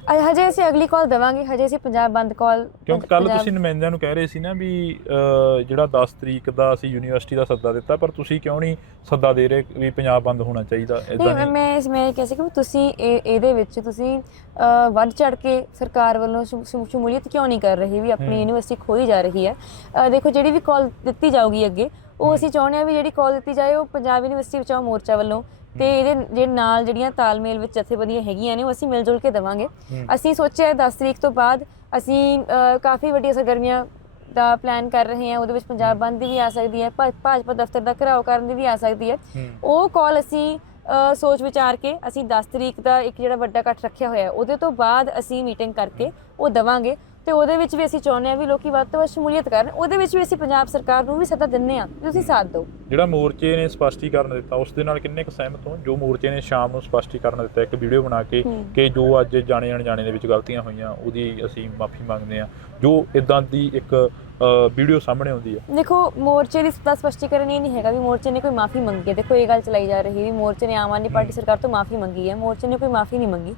ਅ- ਹਜੇ ਅਸੀਂ ਅਗਲੀ ਕਾਲ ਦੇਵਾਂਗੇ ਹਜੇ ਅਸੀਂ ਪੰਜਾਬ ਬੰਦ ਕਾਲ ਕਿਉਂਕਿ ਕੱਲ ਤੁਸੀਂ ਨੁਮਾਇੰਦਿਆਂ ਨੂੰ ਕਹਿ ਰਹੇ ਸੀ ਨਾ ਵੀ ਅਹ, ਜਿਹੜਾ 10 ਤਰੀਕ ਦਾ ਅਸੀਂ ਯੂਨੀਵਰਸਿਟੀ ਦਾ ਸੱਦਾ ਦਿੱਤਾ ਪਰ ਤੁਸੀਂ ਕਿਉਂ ਨਹੀਂ ਸੱਦਾ ਦੇ ਰਹੇ ਵੀ ਪੰਜਾਬ ਬੰਦ ਹੋਣਾ ਚਾਹੀਦਾ ਇਦਾਂ ਨਹੀਂ ਨਹੀਂ? ਮੈਂ ਇਸ ਮੈਂ ਇਹ ਕਹਿ ਸੀ ਕਿ ਤੁਸੀਂ ਇਹ ਇਹਦੇ ਵਿੱਚ ਤੁਸੀਂ ਅ, ਵੱਧ ਚੜ ਕੇ ਸਰਕਾਰ ਵੱਲੋਂ ਸ਼ਮ- ਸ਼ਮ- ਸ਼ਮੂਲੀਅਤ ਕਿਉਂ ਨਹੀਂ ਕਰ ਰਹੀ ਵੀ ਆਪਣੀ। ਯੂਨੀਵਰਸਿਟੀ ਖੋਈ ਜਾ ਰਹੀ ਹੈ? ਅ, ਦੇਖੋ ਜਿਹੜੀ ਵੀ ਕਾਲ ਦਿੱਤੀ ਜਾਊਗੀ ਅੱਗੇ ਉਹ ਅਸੀਂ ਚਾਹੁੰਦੇ ਹਾਂ ਵੀ ਜਿਹੜੀ ਕਾਲ ਦਿੱਤੀ ਜਾਏ ਉਹ ਪੰਜਾਬ ਯੂਨੀਵਰਸਿਟੀ ਬਚਾਓ ਮੋਰਚਾ ਵੱਲੋਂ। ਤੇ ਇਹਦੇ ਜਿਹੜੇ ਨਾਲ ਜਿਹੜੀਆਂ ਤਾਲਮੇਲ ਵਿੱਚ ਜਥੇਬੰਦੀਆਂ ਹੈਗੀਆਂ ਨੇ ਉਹ ਅਸੀਂ ਮਿਲ ਜੁਲ ਕੇ ਦੇਵਾਂਗੇ। ਅਸੀਂ ਸੋਚਿਆ 10 ਤਰੀਕ ਤੋਂ ਬਾਅਦ ਅਸੀਂ ਕਾਫੀ ਵੱਡੀਆਂ ਸਰਗਰਮੀਆਂ ਦਾ ਪਲਾਨ ਕਰ ਰਹੇ ਹਾਂ। ਉਹਦੇ ਵਿੱਚ ਪੰਜਾਬ ਬੰਦ ਦੀ ਵੀ ਆ ਸਕਦੀ ਹੈ ਭਾਜਪਾ ਦਫ਼ਤਰ ਦਾ ਘਰਾਓ ਕਰਨ ਦੀ ਵੀ ਆ ਸਕਦੀ ਹੈ। ਉਹ ਕਾਲ ਅਸੀਂ ਸੋਚ ਵਿਚਾਰ ਕੇ ਅਸੀਂ 10 ਤਰੀਕ ਦਾ ਇੱਕ ਜਿਹੜਾ ਵੱਡਾ ਇਕੱਠ ਰੱਖਿਆ ਹੋਇਆ ਹੈ, ਉਹਦੇ ਤੋਂ ਬਾਅਦ ਅਸੀਂ ਮੀਟਿੰਗ ਕਰਕੇ ਉਹ ਦਵਾਂਗੇ। ਤੇ ਉਹਦੇ ਵਿੱਚ ਵੀ ਅਸੀਂ ਚਾਹੁੰਦੇ ਹਾਂ ਵੀ ਲੋਕੀ ਵੱਧ ਤੋਂ ਵੱਧ ਸ਼ਮੂਲੀਅਤ ਕਰਨ। ਉਹਦੇ ਵਿੱਚ ਵੀ ਅਸੀਂ ਪੰਜਾਬ ਸਰਕਾਰ ਨੂੰ ਵੀ ਸੱਦਾ ਦਿੰਨੇ ਆ ਤੁਸੀਂ ਸਾਥ ਦਿਓ। ਜਿਹੜਾ ਮੋਰਚੇ ਨੇ ਸਪਸ਼ਟੀਕਰਨ ਦਿੱਤਾ ਉਸ ਦੇ ਨਾਲ ਕਿੰਨੇ ਕੁ ਸਹਿਮਤ ਹੋ? ਜੋ ਮੋਰਚੇ ਨੇ ਸ਼ਾਮ ਨੂੰ ਸਪਸ਼ਟੀਕਰਨ ਦਿੱਤਾ ਇੱਕ ਵੀਡੀਓ ਬਣਾ ਕੇ ਹੂੰ। ਕਿ ਜੋ ਅੱਜ ਜਾਣੇ ਅਣਜਾਣੇ ਦੇ ਵਿੱਚ ਗਲਤੀਆਂ ਹੋਈਆਂ ਉਹਦੀ ਅਸੀਂ ਮਾਫੀ ਮੰਗਦੇ ਆ ਜੋ ਇਦਾਂ ਦੀ ਇੱਕ ਵੀਡੀਓ ਸਾਹਮਣੇ ਆਉਂਦੀ ਆ। ਦੇਖੋ ਮੋਰਚੇ ਦੀ ਦਾ ਸਪਸ਼ਟੀਕਰਨ ਇਹ ਨਹੀਂ ਹੈਗਾ ਵੀ ਮੋਰਚੇ ਨੇ ਕੋਈ ਮਾਫੀ ਮੰਗੀ ਹੈ। ਦੇਖੋ ਇਹ ਗੱਲ ਚਲਾਈ ਜਾ ਰਹੀ ਹੈ ਵੀ ਮੋਰਚੇ ਨੇ ਆਮ ਆਦਮੀ ਪਾਰਟੀ ਸਰਕਾਰ ਤੋਂ ਮਾਫੀ ਮੰਗੀ ਹੈ। ਮੋਰਚੇ ਨੇ ਕੋਈ ਮਾਫੀ ਨਹੀਂ ਮੰਗੀ।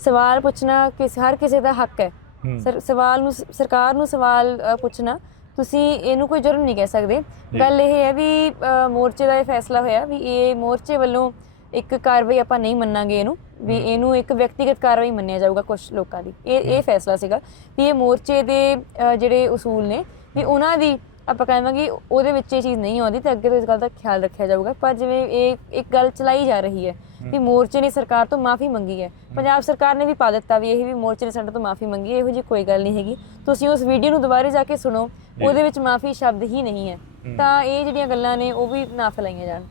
ਸਵਾਲ ਪੁੱਛਣਾ ਕਿਸ ਹਰ ਕਿਸੇ ਦਾ ਹੱਕ ਹੈ ਹੂੰ। ਸਰ ਸਵਾਲ ਨੂੰ ਸਰਕਾਰ ਨੂੰ ਸਵਾਲ ਪੁੱਛਣਾ। ਤੁਸੀਂ ਇਹਨੂੰ ਕੋਈ ਜੁਰਮ ਨਹੀਂ ਕਹਿ ਸਕਦੇ। ਗੱਲ ਇਹ ਹੈ ਵੀ ਮੋਰਚੇ ਦਾ ਇਹ ਫੈਸਲਾ ਹੋਇਆ ਵੀ ਇਹ ਮੋਰਚੇ ਵੱਲੋਂ ਇੱਕ ਕਾਰਵਾਈ ਆਪਾਂ ਨਹੀਂ ਮੰਨਾਂਗੇ ਇਹਨੂੰ ਵੀ। ਇਹਨੂੰ ਇੱਕ ਵਿਅਕਤੀਗਤ ਕਾਰਵਾਈ ਮੰਨਿਆ ਜਾਊਗਾ ਕੁਝ ਲੋਕਾਂ ਦੀ। ਇਹ ਇਹ ਫੈਸਲਾ ਸੀਗਾ ਵੀ ਇਹ ਮੋਰਚੇ ਦੇ ਜਿਹੜੇ ਉਸੂਲ ਨੇ ਵੀ ਉਹਨਾਂ ਦੀ ਆਪਾਂ ਕਹਾਂਗੇ ਉਹਦੇ ਵਿੱਚ ਇਹ ਚੀਜ਼ ਨਹੀਂ ਆਉਂਦੀ ਤੇ ਅੱਗੇ ਤੋਂ ਇਸ ਗੱਲ ਦਾ ਖਿਆਲ ਰੱਖਿਆ ਜਾਊਗਾ। ਪਰ ਜਿਵੇਂ ਇਹ ਇੱਕ ਗੱਲ ਚਲਾਈ ਜਾ ਰਹੀ ਹੈ ਵੀ ਮੋਰਚੇ ਨੇ ਸਰਕਾਰ ਤੋਂ ਮਾਫੀ ਮੰਗੀ ਹੈ। ਪੰਜਾਬ ਸਰਕਾਰ ਨੇ ਵੀ ਪਾ ਦਿੱਤਾ ਵੀ ਇਹ ਵੀ ਮੋਰਚੇ ਨੇ ਸਾਡੇ ਤੋਂ ਮਾਫੀ ਮੰਗੀ ਇਹੋ ਜਿਹੀ ਕੋਈ ਗੱਲ ਨਹੀਂ ਹੈਗੀ। ਤੁਸੀਂ ਉਸ ਵੀਡੀਓ ਨੂੰ ਦੁਬਾਰਾ ਜਾ ਕੇ ਸੁਣੋ ਜੀ। ਉਹਦੇ ਵਿੱਚ ਮਾਫੀ ਸ਼ਬਦ ਹੀ ਨਹੀਂ ਹੈ। ਤਾਂ ਇਹ ਜਿਹੜੀਆਂ ਗੱਲਾਂ ਨੇ ਉਹ ਵੀ ਨਾ ਫੈਲਾਈਆਂ ਜਾਣ।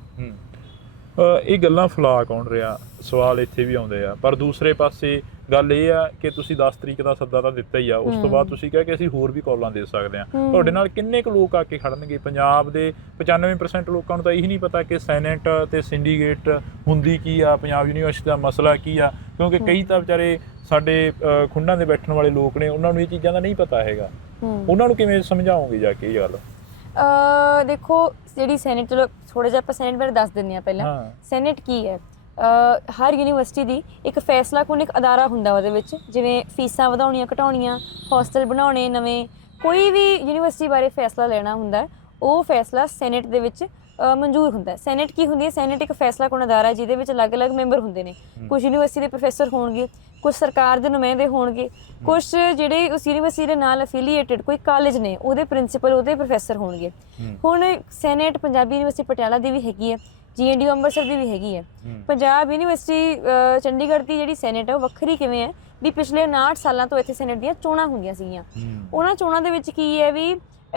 ਇਹ ਗੱਲਾਂ ਫਲਾ ਕੌਣ ਰਿਹਾ ਸਵਾਲ ਇੱਥੇ ਵੀ ਆਉਂਦੇ ਆ। ਪਰ ਦੂਸਰੇ ਪਾਸੇ ਗੱਲ ਇਹ ਆ ਕਿ ਤੁਸੀਂ 10 ਤਰੀਕ ਦਾ ਸੱਦਾ ਤਾਂ ਦਿੱਤਾ ਹੀ ਆ ਉਸ ਤੋਂ ਬਾਅਦ ਤੁਸੀਂ ਕਿਹਾ ਕਿ ਅਸੀਂ ਹੋਰ ਵੀ ਕਾਲਾਂ ਦੇ ਸਕਦੇ ਆ। ਤੁਹਾਡੇ ਨਾਲ ਕਿੰਨੇ ਕੁ ਲੋਕ ਆ ਕੇ ਖੜਨਗੇ? ਪੰਜਾਬ ਦੇ 95% ਲੋਕਾਂ ਨੂੰ ਤਾਂ ਇਹ ਨਹੀਂ ਪਤਾ ਕਿ ਸੈਨੇਟ ਤੇ ਸਿੰਡੀਕੇਟ ਹੁੰਦੀ ਕੀ ਆ ਪੰਜਾਬ ਯੂਨੀਵਰਸਿਟੀ ਦਾ ਮਸਲਾ ਕੀ ਆ ਕਿਉਂਕਿ ਕਈ ਤਾਂ ਵਿਚਾਰੇ ਸਾਡੇ ਖੁੰਡਾਂ ਦੇ ਬੈਠਣ ਵਾਲੇ ਲੋਕ ਨੇ ਉਹਨਾਂ ਨੂੰ ਇਹ ਚੀਜ਼ਾਂ ਦਾ ਨਹੀਂ ਪਤਾ ਹੈਗਾ। ਉਹਨਾਂ ਨੂੰ ਕਿਵੇਂ ਸਮਝਾਓਗੇ ਜਾ ਕੇ ਇਹ ਗੱਲ? ਅ ਦੇਖੋ ਜਿਹੜੀ ਸੈਨੇਟ ਚਲੋ ਥੋੜਾ ਜਿਹਾ ਆਪਾਂ ਸੈਨੇਟ ਬਾਰੇ ਦੱਸ ਦਿੰਦੇ ਆ ਪਹਿਲਾਂ। ਹਾਂ। ਸੈਨੇਟ ਕੀ ਹੈ? ਅ, ਹਰ ਯੂਨੀਵਰਸਿਟੀ ਦੀ ਇੱਕ ਫੈਸਲਾ ਕੋਨ ਇੱਕ ਅਦਾਰਾ ਹੁੰਦਾ ਉਹਦੇ ਵਿੱਚ ਜਿਵੇਂ ਫੀਸਾਂ ਵਧਾਉਣੀਆਂ ਘਟਾਉਣੀਆਂ ਹੋਸਟਲ ਬਣਾਉਣੇ ਨਵੇਂ ਕੋਈ ਵੀ ਯੂਨੀਵਰਸਿਟੀ ਬਾਰੇ ਫੈਸਲਾ ਲੈਣਾ ਹੁੰਦਾ ਹੈ, ਉਹ ਫੈਸਲਾ ਸੈਨੇਟ ਦੇ ਵਿੱਚ ਅ, ਮਨਜ਼ੂਰ ਹੁੰਦਾ। ਹੈ ਸੈਨੇਟ ਕੀ ਹੁੰਦੀ ਹੈ? ਸੈਨੇਟ ਇੱਕ ਫੈਸਲਾ ਕੋਨ ਅਦਾਰਾ ਹੈ ਜਿਹਦੇ ਵਿੱਚ ਅਲੱਗ-ਅਲੱਗ ਮੈਂਬਰ ਹੁੰਦੇ ਨੇ। ਕੁਝ ਯੂਨੀਵਰਸਿਟੀ ਦੇ ਪ੍ਰੋਫੈਸਰ ਹੋਣਗੇ ਕੁਝ ਸਰਕਾਰ ਦੇ ਨੁਮਾਇੰਦੇ ਹੋਣਗੇ ਕੁਝ ਜਿਹੜੇ ਉਸ ਯੂਨੀਵਰਸਿਟੀ ਦੇ ਨਾਲ ਅਫੀਲੀਏਟਡ ਕੋਈ ਕਾਲਜ ਨੇ ਉਹਦੇ ਪ੍ਰਿੰਸੀਪਲ ਉਹਦੇ ਪ੍ਰੋਫੈਸਰ ਹੋਣਗੇ। ਹੁਣ ਸੈਨੇਟ ਪੰਜਾਬੀ ਯੂਨੀਵਰਸਿਟੀ ਪਟਿਆਲਾ ਦੀ ਵੀ ਹੈਗੀ ਹੈ ਜੀਐਨਡੀ ਅੰਮ੍ਰਿਤਸਰ ਦੀ ਵੀ ਹੈਗੀ ਹੈ। ਪੰਜਾਬ ਯੂਨੀਵਰਸਿਟੀ ਚੰਡੀਗੜ੍ਹ ਦੀ ਜਿਹੜੀ ਸੈਨੇਟ ਹੈ ਉਹ ਵੱਖਰੀ ਕਿਵੇਂ ਹੈ ਵੀ ਪਿਛਲੇ 59 ਸਾਲਾਂ ਤੋਂ ਇੱਥੇ ਸੈਨੇਟ ਦੀਆਂ ਚੋਣਾਂ ਹੁੰਦੀਆਂ ਸੀਗੀਆਂ ਉਹਨਾਂ ਚੋਣਾਂ ਦੇ ਵਿੱਚ ਕੀ ਹੈ ਵੀ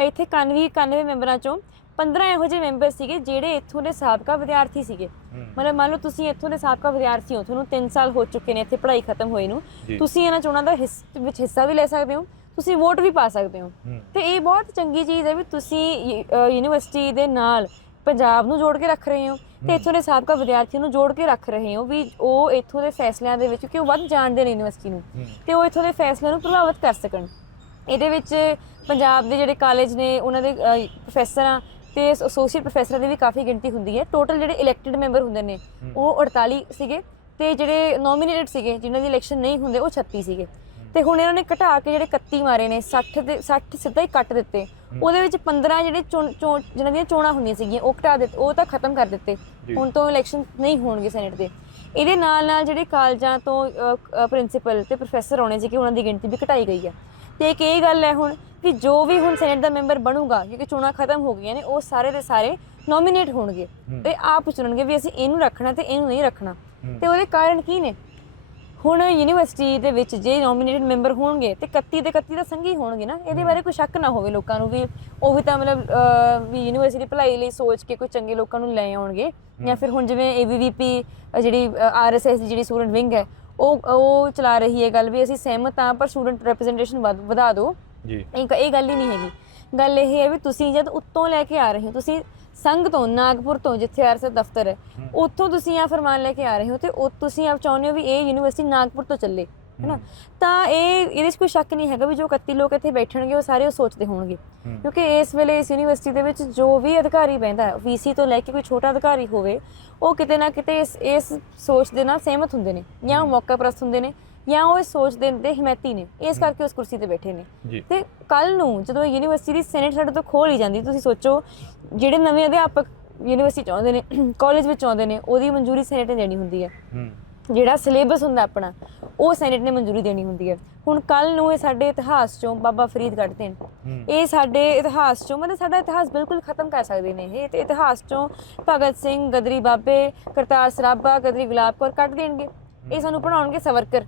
ਇੱਥੇ 91 91 ਮੈਂਬਰਾਂ ਚੋਂ 15 ਇਹੋ ਜਿਹੇ ਮੈਂਬਰ ਸੀਗੇ ਜਿਹੜੇ ਇੱਥੋਂ ਦੇ ਸਾਬਕਾ ਵਿਦਿਆਰਥੀ ਸੀਗੇ। ਮਤਲਬ ਮੰਨ ਲਓ ਤੁਸੀਂ ਇੱਥੋਂ ਦੇ ਸਾਬਕਾ ਵਿਦਿਆਰਥੀ ਹੋ ਤੁਹਾਨੂੰ 3 ਸਾਲ ਹੋ ਚੁੱਕੇ ਨੇ ਇੱਥੇ ਪੜ੍ਹਾਈ ਖਤਮ ਹੋਈ ਨੂੰ। ਤੁਸੀਂ ਇਹਨਾਂ ਚੋਣਾਂ ਦਾ ਹਿੱਸ ਵਿੱਚ ਹਿੱਸਾ ਵੀ ਲੈ ਸਕਦੇ ਹੋ ਤੁਸੀਂ ਵੋਟ ਵੀ ਪਾ ਸਕਦੇ ਹੋ ਤੇ ਇਹ ਬਹੁਤ ਚੰਗੀ ਚੀਜ਼ ਹੈ ਵੀ ਤੁਸੀਂ ਯੂਨੀਵਰਸਿਟੀ ਦੇ ਨਾਲ ਪੰਜਾਬ ਨੂੰ ਜੋੜ ਕੇ ਰੱਖ ਰਹੇ ਹੋ ਤੇ ਇੱਥੋਂ ਦੇ ਸਾਬਕਾ ਵਿਦਿਆਰਥੀਆਂ ਨੂੰ ਜੋੜ ਕੇ ਰੱਖ ਰਹੇ ਹੋ ਵੀ ਉਹ ਇੱਥੋਂ ਦੇ ਫੈਸਲਿਆਂ ਦੇ ਵਿੱਚ ਕਿਉਂਕਿ ਉਹ ਵੱਧ ਜਾਣਦੇ ਨੇ ਯੂਨੀਵਰਸਿਟੀ ਨੂੰ। ਤੇ ਉਹ ਇੱਥੋਂ ਦੇ ਫੈਸਲਿਆਂ ਨੂੰ ਪ੍ਰਭਾਵਿਤ ਕਰ ਸਕਣ ਇਹਦੇ ਵਿੱਚ ਪੰਜਾਬ ਦੇ ਜਿਹੜੇ ਕਾਲਜ ਨੇ ਉਹਨਾਂ ਦੇ ਪ੍ਰੋਫੈਸਰਾਂ ਤੇ ਐਸੋਸੀਏਟ ਪ੍ਰੋਫੈਸਰਾਂ ਦੀ ਵੀ ਕਾਫੀ ਗਿਣਤੀ ਹੁੰਦੀ ਹੈ। ਟੋਟਲ ਜਿਹੜੇ ਇਲੈਕਟਿਡ ਮੈਂਬਰ ਹੁੰਦੇ ਨੇ ਉਹ 48 ਸੀਗੇ ਤੇ ਜਿਹੜੇ ਨੋਮੀਨੇਟਡ ਸੀਗੇ ਜਿਨ੍ਹਾਂ ਦੀ ਇਲੈਕਸ਼ਨ ਨਹੀਂ ਹੁੰਦੇ ਉਹ 36 ਸੀਗੇ। ਤੇ ਹੁਣ ਇਹਨਾਂ ਨੇ ਘਟਾ ਕੇ ਜਿਹੜੇ 31 ਮਾਰੇ ਨੇ 60 ਦੇ 60 ਸਿੱਧਾ ਹੀ ਕੱਟ ਦਿੱਤੇ। ਉਹਦੇ ਵਿੱਚ 15 ਜਿਹੜੇ ਚੋਣ ਜਿਨ੍ਹਾਂ ਦੀਆਂ ਚੋਣਾਂ ਹੁੰਦੀਆਂ ਸੀਗੀਆਂ ਉਹ ਘਟਾ ਦਿੱਤੇ ਉਹ ਤਾਂ ਖਤਮ ਕਰ ਦਿੱਤੇ। ਹੁਣ ਤੋਂ ਇਲੈਕਸ਼ਨ ਨਹੀਂ ਹੋਣਗੇ ਸੈਨੇਟ ਦੇ। ਇਹਦੇ ਨਾਲ ਨਾਲ ਜਿਹੜੇ ਕਾਲਜਾਂ ਤੋਂ ਪ੍ਰਿੰਸੀਪਲ ਤੇ ਪ੍ਰੋਫੈਸਰ ਆਉਣੇ ਸੀ ਕਿ ਉਹਨਾਂ ਦੀ ਗਿਣਤੀ ਵੀ ਘਟਾਈ ਗਈ ਹੈ ਤੇ ਇੱਕ ਇਹ ਗੱਲ ਹੈ ਹੁਣ ਕਿ ਜੋ ਵੀ ਹੁਣ ਸੈਨੇਟ ਦਾ ਮੈਂਬਰ ਬਣੂਗਾ ਕਿਉਂਕਿ ਚੋਣਾਂ ਖਤਮ ਹੋ ਗਈਆਂ ਨੇ ਉਹ ਸਾਰੇ ਦੇ ਸਾਰੇ ਨੋਮੀਨੇਟ ਹੋਣਗੇ ਤੇ ਆਪ ਚੁਣਨਗੇ ਵੀ ਅਸੀਂ ਇਹਨੂੰ ਰੱਖਣਾ ਤੇ ਇਹਨੂੰ ਨਹੀਂ ਰੱਖਣਾ। ਤੇ ਉਹਦੇ ਕਾਰਨ ਕੀ ਨੇ? ਹੁਣ ਯੂਨੀਵਰਸਿਟੀ ਦੇ ਵਿੱਚ ਜੇ ਨੋਮੀਨੇਟਡ ਮੈਂਬਰ ਹੋਣਗੇ ਤੇ 31 ਦੇ 31 ਤਾਂ ਸੰਗੀ ਹੋਣਗੇ ਨਾ ਇਹਦੇ ਬਾਰੇ ਕੋਈ ਸ਼ੱਕ ਨਾ ਹੋਵੇ ਲੋਕਾਂ ਨੂੰ ਵੀ ਉਹ ਵੀ ਤਾਂ ਮਤਲਬ ਵੀ ਯੂਨੀਵਰਸਿਟੀ ਭਲਾਈ ਲਈ ਸੋਚ ਕੇ ਕੋਈ ਚੰਗੇ ਲੋਕਾਂ ਨੂੰ ਲੈ ਆਉਣਗੇ ਜਾਂ ਫਿਰ ਹੁਣ ਜਿਵੇਂ ਏਬੀਵੀਪੀ ਜਿਹੜੀ ਆਰਐਸਐਸ ਦੀ ਜਿਹੜੀ ਸਟੂਡੈਂਟ ਵਿੰਗ ਹੈ ਉਹ ਉਹ ਚਲਾ ਰਹੀ ਹੈ ਗੱਲ ਵੀ ਅਸੀਂ ਸਹਿਮਤ ਹਾਂ ਪਰ ਸਟੂਡੈਂਟ ਰਿਪਰੈਜ਼ੈਂਟੇਸ਼ਨ ਵਧਾ ਦਿਓ। ਜੀ। ਇਹ ਇਹ ਗੱਲ ਹੀ ਨਹੀਂ ਹੈਗੀ। ਗੱਲ ਇਹ ਹੈ ਵੀ ਤੁਸੀਂ ਜਦ ਉੱਤੋਂ ਲੈ ਕੇ ਆ ਰਹੇ ਹੋ ਤੁਸੀਂ ਸੰਘ ਤੋਂ ਨਾਗਪੁਰ ਤੋਂ ਜਿੱਥੇ ਆਰਐਸਐਸ ਦਫ਼ਤਰ ਹੈ ਉੱਥੋਂ ਤੁਸੀਂ ਆ ਫਰਮਾਨ ਲੈ ਕੇ ਆ ਰਹੇ ਹੋ ਤੇ ਉਹ ਤੁਸੀਂ ਆਪ ਚਾਹੁੰਦੇ ਹੋ ਵੀ ਇਹ ਯੂਨੀਵਰਸਿਟੀ ਨਾਗਪੁਰ ਤੋਂ ਚੱਲੇ ਹੈਨਾ ਤਾਂ ਇਹ ਇਹਦੇ ਵਿੱਚ ਕੋਈ ਸ਼ੱਕ ਨਹੀਂ ਹੈਗਾ ਵੀ ਜੋ 31 ਲੋਕ ਇੱਥੇ ਬੈਠਣਗੇ ਉਹ ਸਾਰੇ ਉਹ ਸੋਚਦੇ ਹੋਣਗੇ। ਕਿਉਂਕਿ ਇਸ ਵੇਲੇ ਇਸ ਯੂਨੀਵਰਸਿਟੀ ਦੇ ਵਿੱਚ ਜੋ ਵੀ ਅਧਿਕਾਰੀ ਬੈਂਦਾ ਹੈ ਵੀਸੀ ਤੋਂ ਲੈ ਕੇ ਕੋਈ ਛੋਟਾ ਅਧਿਕਾਰੀ ਹੋਵੇ ਉਹ ਕਿਤੇ ਨਾ ਕਿਤੇ ਇਸ ਇਸ ਸੋਚ ਦੇ ਨਾਲ ਸਹਿਮਤ ਹੁੰਦੇ ਨੇ ਜਾਂ ਉਹ ਮੌਕਾ ਪ੍ਰਸਤ ਹੁੰਦੇ ਨੇ ਜਾਂ ਉਹ ਇਸ ਸੋਚ ਦੇ ਹਿਮਾਇਤੀ ਨੇ ਇਸ ਕਰਕੇ ਉਸ ਕੁਰਸੀ ਤੇ ਬੈਠੇ ਨੇ। ਤੇ ਕੱਲ ਨੂੰ ਜਦੋਂ ਯੂਨੀਵਰਸਿਟੀ ਦੀ ਸੈਨੇਟ ਸਾਡੇ ਤੋਂ ਖੋਲ ਹੀ ਜਾਂਦੀ ਤੁਸੀਂ ਸੋਚੋ ਜਿਹੜੇ ਨਵੇਂ ਅਧਿਆਪਕ ਯੂਨੀਵਰਸਿਟੀ ਚਾਹੁੰਦੇ ਨੇ *clears throat* ਕਾਲਜ ਵਿੱਚ ਆਉਂਦੇ ਨੇ ਉਹਦੀ ਮਨਜ਼ੂਰੀ ਸੈਨੇਟ ਨੇ ਦੇਣੀ ਹੁੰਦੀ ਹੈ। ਹੂੰ। ਜਿਹੜਾ ਸਿਲੇਬਸ ਹੁੰਦਾ ਆਪਣਾ ਉਹ ਸੈਨੇਟ ਨੇ ਮਨਜ਼ੂਰੀ ਦੇਣੀ ਹੁੰਦੀ ਹੈ। ਹੁਣ ਕੱਲ ਨੂੰ ਇਹ ਸਾਡੇ ਇਤਿਹਾਸ ਚੋਂ ਬਾਬਾ ਫਰੀਦ ਕੱਢ ਦੇਣ। ਇਹ ਸਾਡੇ ਇਤਿਹਾਸ ਚੋਂ ਮਤਲਬ ਸਾਡਾ ਇਤਿਹਾਸ ਬਿਲਕੁਲ ਖਤਮ ਕਰ ਸਕਦੇ ਨੇ ਇਹ। ਤੇ ਇਤਿਹਾਸ ਚੋਂ ਭਗਤ ਸਿੰਘ ਗਦਰੀ ਬਾਬੇ ਕਰਤਾਰ ਸਰਾਭਾ ਗਦਰੀ ਗੁਲਾਬ ਕੌਰ ਕੱਢ ਦੇਣਗੇ। ਇਹ ਸਾਨੂੰ ਪੜਾਉਣਗੇ ਸਵਰਕਰ।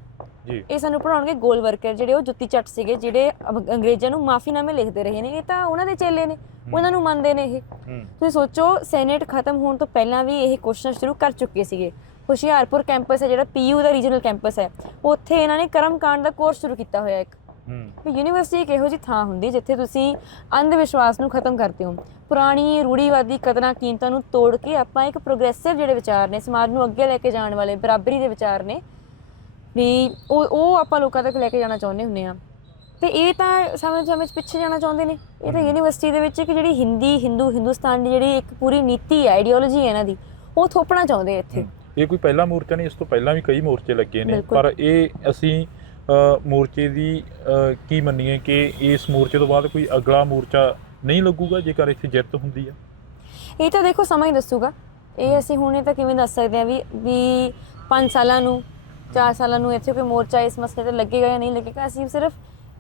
ਜੀ। ਇਹ ਸਾਨੂੰ ਪੜਾਉਣਗੇ ਗੋਲ ਵਰਕਰ ਜਿਹੜੇ ਉਹ ਜੁੱਤੀ ਚੱਟ ਸੀਗੇ ਜਿਹੜੇ ਅੰਗਰੇਜ਼ਾਂ ਨੂੰ ਮਾਫੀਨਾਮੇ ਲਿਖਦੇ ਰਹੇ ਨੇ। ਇਹ ਤਾਂ ਉਹਨਾਂ ਦੇ ਚੇਲੇ ਨੇ ਉਹਨਾਂ ਨੂੰ ਮੰਨਦੇ ਨੇ ਇਹ। ਤੁਸੀਂ ਸੋਚੋ ਸੈਨੇਟ ਖਤਮ ਹੋਣ ਤੋਂ ਪਹਿਲਾਂ ਵੀ ਇਹ ਕੋਸ਼ਿਸ਼ਾਂ ਸ਼ੁਰੂ ਕਰ ਚੁੱਕੇ ਸੀਗੇ। ਹੁਸ਼ਿਆਰਪੁਰ ਕੈਂਪਸ ਹੈ ਜਿਹੜਾ ਪੀਯੂ ਦਾ ਰੀਜਨਲ ਕੈਂਪਸ ਹੈ। ਉੱਥੇ ਇਹਨਾਂ ਨੇ ਕਰਮਕਾਂਡ ਦਾ ਕੋਰਸ ਸ਼ੁਰੂ ਕੀਤਾ ਹੋਇਆ ਇੱਕ। ਵੀ ਯੂਨੀਵਰਸਿਟੀ ਇੱਕ ਇਹੋ ਜਿਹੀ ਥਾਂ ਹੁੰਦੀ ਜਿੱਥੇ ਤੁਸੀਂ ਅੰਧ ਵਿਸ਼ਵਾਸ ਨੂੰ ਖਤਮ ਕਰਦੇ ਹੋ। ਪੁਰਾਣੀ ਰੂੜੀਵਾਦੀ ਕਦਰਾਂ ਕੀਮਤਾਂ ਨੂੰ ਤੋੜ ਕੇ ਆਪਾਂ ਇੱਕ ਪ੍ਰੋਗਰੈਸਿਵ ਜਿਹੜੇ ਵਿਚਾਰ ਨੇ ਸਮਾਜ ਨੂੰ ਅੱਗੇ ਲੈ ਕੇ ਜਾਣ ਵਾਲੇ ਬਰਾਬਰੀ ਦੇ ਵਿਚਾਰ ਨੇ ਵੀ ਉਹ ਉਹ ਆਪਾਂ ਲੋਕਾਂ ਤੱਕ ਲੈ ਕੇ ਜਾਣਾ ਚਾਹੁੰਦੇ ਹੁੰਦੇ ਆ ਤੇ ਇਹ ਤਾਂ ਸਮੇਂ ਸਮੇਂ 'ਚ ਪਿੱਛੇ ਜਾਣਾ ਚਾਹੁੰਦੇ ਨੇ। ਇਹ ਤਾਂ ਯੂਨੀਵਰਸਿਟੀ ਦੇ ਵਿੱਚ ਇੱਕ ਜਿਹੜੀ ਹਿੰਦੀ ਹਿੰਦੂ ਹਿੰਦੁਸਤਾਨ ਦੀ ਜਿਹੜੀ ਇੱਕ ਪੂਰੀ ਨੀਤੀ ਹੈ ਆਈਡੀਓਲੋਜੀ ਹੈ ਇਹਨਾਂ ਦੀ ਉਹ ਥੋਪਣਾ ਚਾਹੁੰਦੇ ਇੱਥੇ। ਇਹ ਕੋਈ ਪਹਿਲਾ ਮੋਰਚਾ ਨਹੀਂ ਇਸ ਤੋਂ ਪਹਿਲਾਂ ਵੀ ਕਈ ਮੋਰਚੇ ਲੱਗੇ ਨੇ। ਪਰ ਇਹ ਅਸੀਂ ਮੋਰਚੇ ਦੀ ਕੀ ਮੰਨੀਏ ਕਿ ਇਸ ਮੋਰਚੇ ਤੋਂ ਬਾਅਦ ਕੋਈ ਅਗਲਾ ਮੋਰਚਾ ਨਹੀਂ ਲੱਗੂਗਾ ਜੇਕਰ ਇੱਥੇ ਜਿੱਤ ਹੁੰਦੀ ਹੈ ਇਹ ਤਾਂ ਦੇਖੋ ਸਮਾਂ ਹੀ ਦੱਸੂਗਾ। ਇਹ ਅਸੀਂ ਹੁਣੇ ਤਾਂ ਕਿਵੇਂ ਦੱਸ ਸਕਦੇ ਆ ਵੀ ਵੀ 5 ਸਾਲਾਂ ਨੂੰ 4 ਸਾਲਾਂ ਨੂੰ ਇੱਥੇ ਕੋਈ ਮੋਰਚਾ ਇਸ ਮਸਲੇ ਤੇ ਲੱਗੇਗਾ ਜਾਂ ਨਹੀਂ ਲੱਗੇਗਾ। ਅਸੀਂ ਸਿਰਫ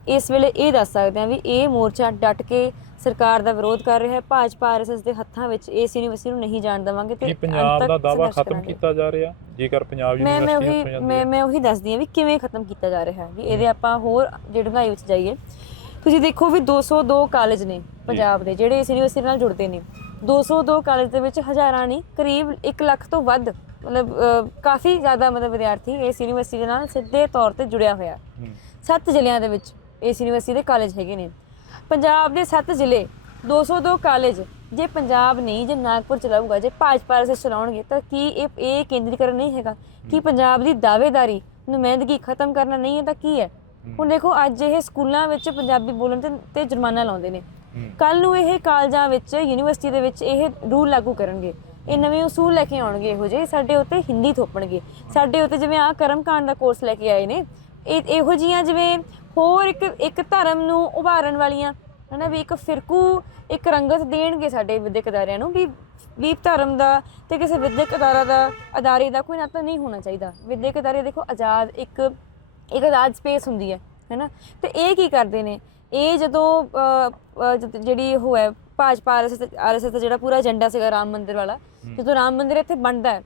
ਇਸ ਵੇਲੇ ਇਹ ਦੱਸ ਸਕਦੇ ਹਾਂ ਵੀ ਇਹ ਮੋਰਚਾ ਡਟ ਕੇ ਸਰਕਾਰ ਦਾ ਵਿਰੋਧ ਕਰ ਰਿਹਾ ਹੈ। ਭਾਜਪਾ ਆਰਐਸਐਸ ਦੇ ਹੱਥਾਂ ਵਿੱਚ ਇਸ ਯੂਨੀਵਰਸਿਟੀ ਨੂੰ ਨਹੀਂ ਜਾਣ ਦੇਵਾਂਗੇ ਤੇ ਪੰਜਾਬ ਦਾ ਦਾਵਾ ਖਤਮ। ਕੀਤਾ ਜਾ ਰਿਹਾ? ਜੇਕਰ ਪੰਜਾਬ ਮੈਂ ਯੂਨੀਵਰਸਿਟੀ ਮੈਂ ਮੈਂ ਉਹੀ ਦੱਸਦੀ ਹਾਂ ਵੀ ਕਿਵੇਂ ਖਤਮ ਕੀਤਾ ਜਾ ਰਿਹਾ ਹੈ। ਵੀ ਇਹਦੇ ਆਪਾਂ ਹੋਰ ਡੂੰਘਾਈ ਵਿੱਚ ਜਾਈਏ। ਤੁਸੀਂ ਦੇਖੋ ਵੀ 202 ਕਾਲਜ ਨੇ ਪੰਜਾਬ ਦੇ ਜਿਹੜੇ ਇਸ ਯੂਨੀਵਰਸਿਟੀ ਨਾਲ ਜੁੜਦੇ ਨੇ। 202 ਕਾਲਜ ਦੇ ਵਿੱਚ ਹਜ਼ਾਰਾਂ ਨਹੀਂ ਕਰੀਬ 1 ਲੱਖ ਤੋਂ ਵੱਧ ਮਤਲਬ ਕਾਫੀ ਜ਼ਿਆਦਾ ਮਤਲਬ ਵਿਦਿਆਰਥੀ ਇਸ ਯੂਨੀਵਰਸਿਟੀ ਨਾਲ ਸਿੱਧੇ ਤੌਰ ਤੇ ਜੁੜਿਆ ਹੋਇਆ। ਸੱਤ ਜ਼ਿਲ੍ਹਿਆਂ ਦੇ ਵਿੱਚ ਇਸ ਯੂਨੀਵਰਸਿਟੀ ਦੇ ਕਾਲਜ ਹੈਗੇ ਨੇ। ਪੰਜਾਬ ਦੇ ਸੱਤ ਜ਼ਿਲ੍ਹੇ 202 ਕਾਲਜ ਜੇ ਪੰਜਾਬ ਨਹੀਂ ਜੇ ਨਾਗਪੁਰ ਚਲਾਊਗਾ ਜੇ ਭਾਜਪਾ ਸੇ ਚਲਾਉਣਗੇ ਤਾਂ ਕੀ ਇਹ ਇਹ ਕੇਂਦਰੀਕਰਨ ਨਹੀਂ ਹੈਗਾ? ਕੀ ਪੰਜਾਬ ਦੀ ਦਾਅਵੇਦਾਰੀ ਨੁਮਾਇੰਦਗੀ ਖਤਮ ਕਰਨਾ ਨਹੀਂ ਹੈ ਤਾਂ ਕੀ ਹੈ? ਹੁਣ ਦੇਖੋ ਅੱਜ ਇਹ ਸਕੂਲਾਂ ਵਿੱਚ ਪੰਜਾਬੀ ਬੋਲਣ ਤੇ ਤੇ ਜੁਰਮਾਨਾ ਲਾਉਂਦੇ ਨੇ। ਕੱਲ ਨੂੰ ਇਹ ਕਾਲਜਾਂ ਵਿੱਚ ਯੂਨੀਵਰਸਿਟੀ ਦੇ ਵਿੱਚ ਇਹ ਰੂਲ ਲਾਗੂ ਕਰਨਗੇ। ਇਹ ਨਵੇਂ ਉਸੂਲ ਲੈ ਕੇ ਆਉਣਗੇ ਇਹੋ ਜਿਹੇ ਸਾਡੇ ਉੱਤੇ ਹਿੰਦੀ ਥੋਪਣਗੇ। ਸਾਡੇ ਉੱਤੇ ਜਿਵੇਂ ਆ ਕਰਮਕਾਂਡ ਦਾ ਕੋਰਸ ਲੈ ਕੇ ਆਏ ਨੇ ਇਹ ਇਹੋ ਜੀਆਂ ਜਿਵੇਂ ਹੋਰ ਇੱਕ ਇੱਕ ਧਰਮ ਨੂੰ ਉਭਾਰਨ ਵਾਲੀਆਂ ਹਨਾ ਵੀ ਇੱਕ ਫਿਰਕੂ ਇੱਕ ਰੰਗਤ ਦੇਣਗੇ ਸਾਡੇ ਵਿਦਿਅਕ ਅਦਾਰਿਆਂ ਨੂੰ ਵੀ ਵੀ ਧਰਮ ਦਾ ਤੇ ਕਿਸੇ ਵਿਦਿਅਕ ਅਦਾਰਾ ਦਾ ਅਦਾਰੇ ਦਾ ਕੋਈ ਨਾਤਾ ਨਹੀਂ ਹੋਣਾ ਚਾਹੀਦਾ। ਵਿਦਿਅਕ ਅਦਾਰੇ ਦੇਖੋ ਆਜ਼ਾਦ ਇੱਕ ਇੱਕ ਆਜ਼ਾਦ ਸਪੇਸ ਹੁੰਦੀ ਹੈ ਹੈਨਾ? ਤੇ ਇਹ ਕੀ ਕਰਦੇ ਨੇ? ਇਹ ਜਦੋਂ ਜਿਹੜੀ ਉਹ ਹੈ ਭਾਜਪਾ ਆਰਐਸਐਸ ਆਰਐਸਐਸ ਦਾ ਜਿਹੜਾ ਪੂਰਾ ਏਜੰਡਾ ਸੀਗਾ ਰਾਮ ਮੰਦਿਰ ਵਾਲਾ ਜਦੋਂ ਰਾਮ ਮੰਦਿਰ ਇੱਥੇ ਬਣਦਾ ਹੈ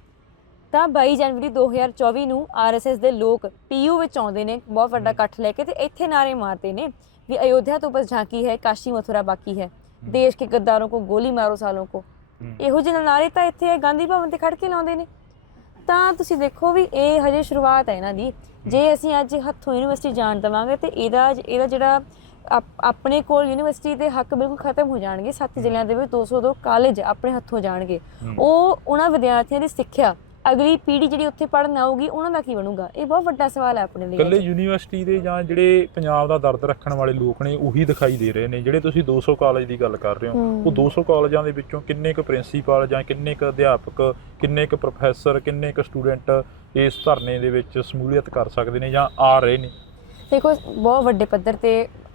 ਤਾਂ 22 ਜਨਵਰੀ 2024 ਨੂੰ ਆਰਐਸਐਸ ਦੇ ਲੋਕ ਪੀਯੂ ਵਿੱਚ ਆਉਂਦੇ ਨੇ ਬਹੁਤ ਵੱਡਾ ਇਕੱਠ ਲੈ ਕੇ ਤੇ ਇੱਥੇ ਨਾਰੇ ਮਾਰਦੇ ਨੇ ਵੀ ਅਯੋਧਿਆ ਤੋਂ ਬਸ ਝਾਂਕੀ ਹੈ ਕਾਸ਼ੀ ਮਥੁਰਾ ਬਾਕੀ ਹੈ। ਦੇਸ਼ ਕੇ ਗੱਦਾਰੋਂ ਕੋ ਗੋਲੀ ਮਾਰੋ ਸਾਲੋਂ ਕੋ। ਇਹੋ ਜਿਹੇ ਨਾਰੇ ਤਾਂ ਇੱਥੇ ਗਾਂਧੀ ਭਵਨ ਤੇ ਖੜ ਕੇ ਲਾਉਂਦੇ ਨੇ। ਤਾਂ ਤੁਸੀਂ ਦੇਖੋ ਵੀ ਇਹ ਹਜੇ ਸ਼ੁਰੂਆਤ ਹੈ ਇਹਨਾਂ ਦੀ। ਜੇ ਅਸੀਂ ਅੱਜ ਹੱਥੋਂ ਯੂਨੀਵਰਸਿਟੀ ਜਾਣ ਦੇਵਾਂਗੇ ਤੇ ਇਹਦਾ ਇਹਦਾ ਜਿਹੜਾ ਆਪ- ਆਪਣੇ ਕੋਲ ਯੂਨੀਵਰਸਿਟੀ ਦੇ ਹੱਕ ਬਿਲਕੁਲ ਖਤਮ ਹੋ ਜਾਣਗੇ। ਸੱਤ ਜ਼ਿਲ੍ਹਿਆਂ ਦੇ ਵਿੱਚ 202 ਕਾਲਜ ਆਪਣੇ ਹੱਥੋਂ ਜਾਣਗੇ। ਉਹ ਉਹਨਾਂ ਵਿਦਿਆਰਥੀਆਂ ਦੀ ਸਿੱਖਿਆ ਅਗਲੀ ਪੀੜ੍ਹੀ ਜਿਹੜੀ ਉੱਥੇ ਪੜ੍ਹਨ ਆਊਗੀ ਉਹਨਾਂ ਦਾ ਕੀ ਬਣੂਗਾ ਇਹ ਬਹੁਤ ਵੱਡਾ ਸਵਾਲ ਹੈ ਆਪਣੇ ਲਈ ਇਕੱਲੇ ਅੱਜ। ਯੂਨੀਵਰਸਿਟੀ ਦੇ ਜਾਂ ਜਿਹੜੇ ਪੰਜਾਬ ਦਾ ਦਰਦ ਰੱਖਣ ਵਾਲੇ ਲੋਕ ਨੇ ਉਹੀ ਦਿਖਾਈ ਦੇ ਰਹੇ ਨੇ ਜਿਹੜੇ ਤੁਸੀਂ 200 ਕਾਲਜ ਦੀ ਗੱਲ ਕਰ ਰਹੇ ਹੋ ਹੂੰ। ਉਹ 200 ਕਾਲਜਾਂ ਦੇ ਵਿੱਚੋਂ ਕਿੰਨੇ ਕੁ ਪ੍ਰਿੰਸੀਪਲ ਜਾਂ ਕਿੰਨੇ ਕੁ ਅਧਿਆਪਕ ਕਿੰਨੇ ਕੁ ਪ੍ਰੋਫੈਸਰ ਕਿੰਨੇ ਕੁ ਸਟੂਡੈਂਟ ਇਸ ਧਰਨੇ ਦੇ ਵਿੱਚ ਸਮੂਲੀਅਤ ਕਰ ਸਕਦੇ ਨੇ ਜਾਂ ਆ ਰਹੇ ਨੇ ਦੇਖੋ ਬਹੁਤ ਵੱਡੇ ਪੱਧਰ ਤੇ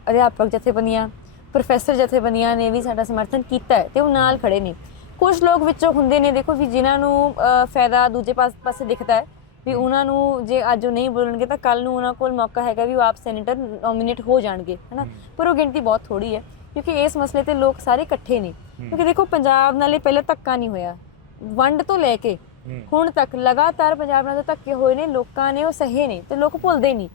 ਅਧਿਆਪਕ ਜਥੇਬੰਦੀਆਂ ਪ੍ਰੋਫੈਸਰ ਜਥੇਬੰਦੀਆਂ ਨੇ ਵੀ ਸਾਡਾ ਸਮਰਥਨ ਕੀਤਾ ਹੈ ਤੇ ਉਹ ਨਾਲ ਖੜੇ ਨੇ ਕੁਝ ਲੋਕ ਵਿੱਚੋਂ ਹੁੰਦੇ ਨੇ ਦੇਖੋ ਵੀ ਜਿਨ੍ਹਾਂ ਨੂੰ ਫਾਇਦਾ ਦੂਜੇ ਪਾਸ- ਪਾਸੇ ਦਿਖਦਾ ਹੈ ਵੀ ਉਹਨਾਂ ਨੂੰ ਜੇ ਅੱਜ ਉਹ ਨਹੀਂ ਬੋਲਣਗੇ ਤਾਂ ਕੱਲ ਨੂੰ ਉਹਨਾਂ ਕੋਲ ਮੌਕਾ ਹੈਗਾ ਵੀ ਉਹ ਆਪ ਸੈਨੇਟਰ ਨੋਮੀਨੇਟ ਹੋ ਜਾਣਗੇ ਹੈਨਾ? ਪਰ ਉਹ ਗਿਣਤੀ ਬਹੁਤ ਥੋੜੀ ਹੈ ਕਿਉਂਕਿ ਇਸ ਮਸਲੇ ਤੇ ਲੋਕ ਸਾਰੇ ਇਕੱਠੇ ਨੇ। ਕਿਉਂਕਿ ਦੇਖੋ ਪੰਜਾਬ ਨਾਲੇ ਪਹਿਲਾਂ ਧੱਕਾ ਨਹੀਂ ਹੋਇਆ। ਵੰਡ ਤੋਂ ਲੈ ਕੇ ਹੁਣ ਤੱਕ ਲਗਾਤਾਰ ਪੰਜਾਬ ਨਾਲ ਧੱਕੇ ਹੋਏ ਨੇ ਲੋਕਾਂ ਨੇ ਉਹ ਸਹੇ ਨੇ ਤੇ ਲੋਕ ਭੁੱਲਦੇ ਨਹੀਂ।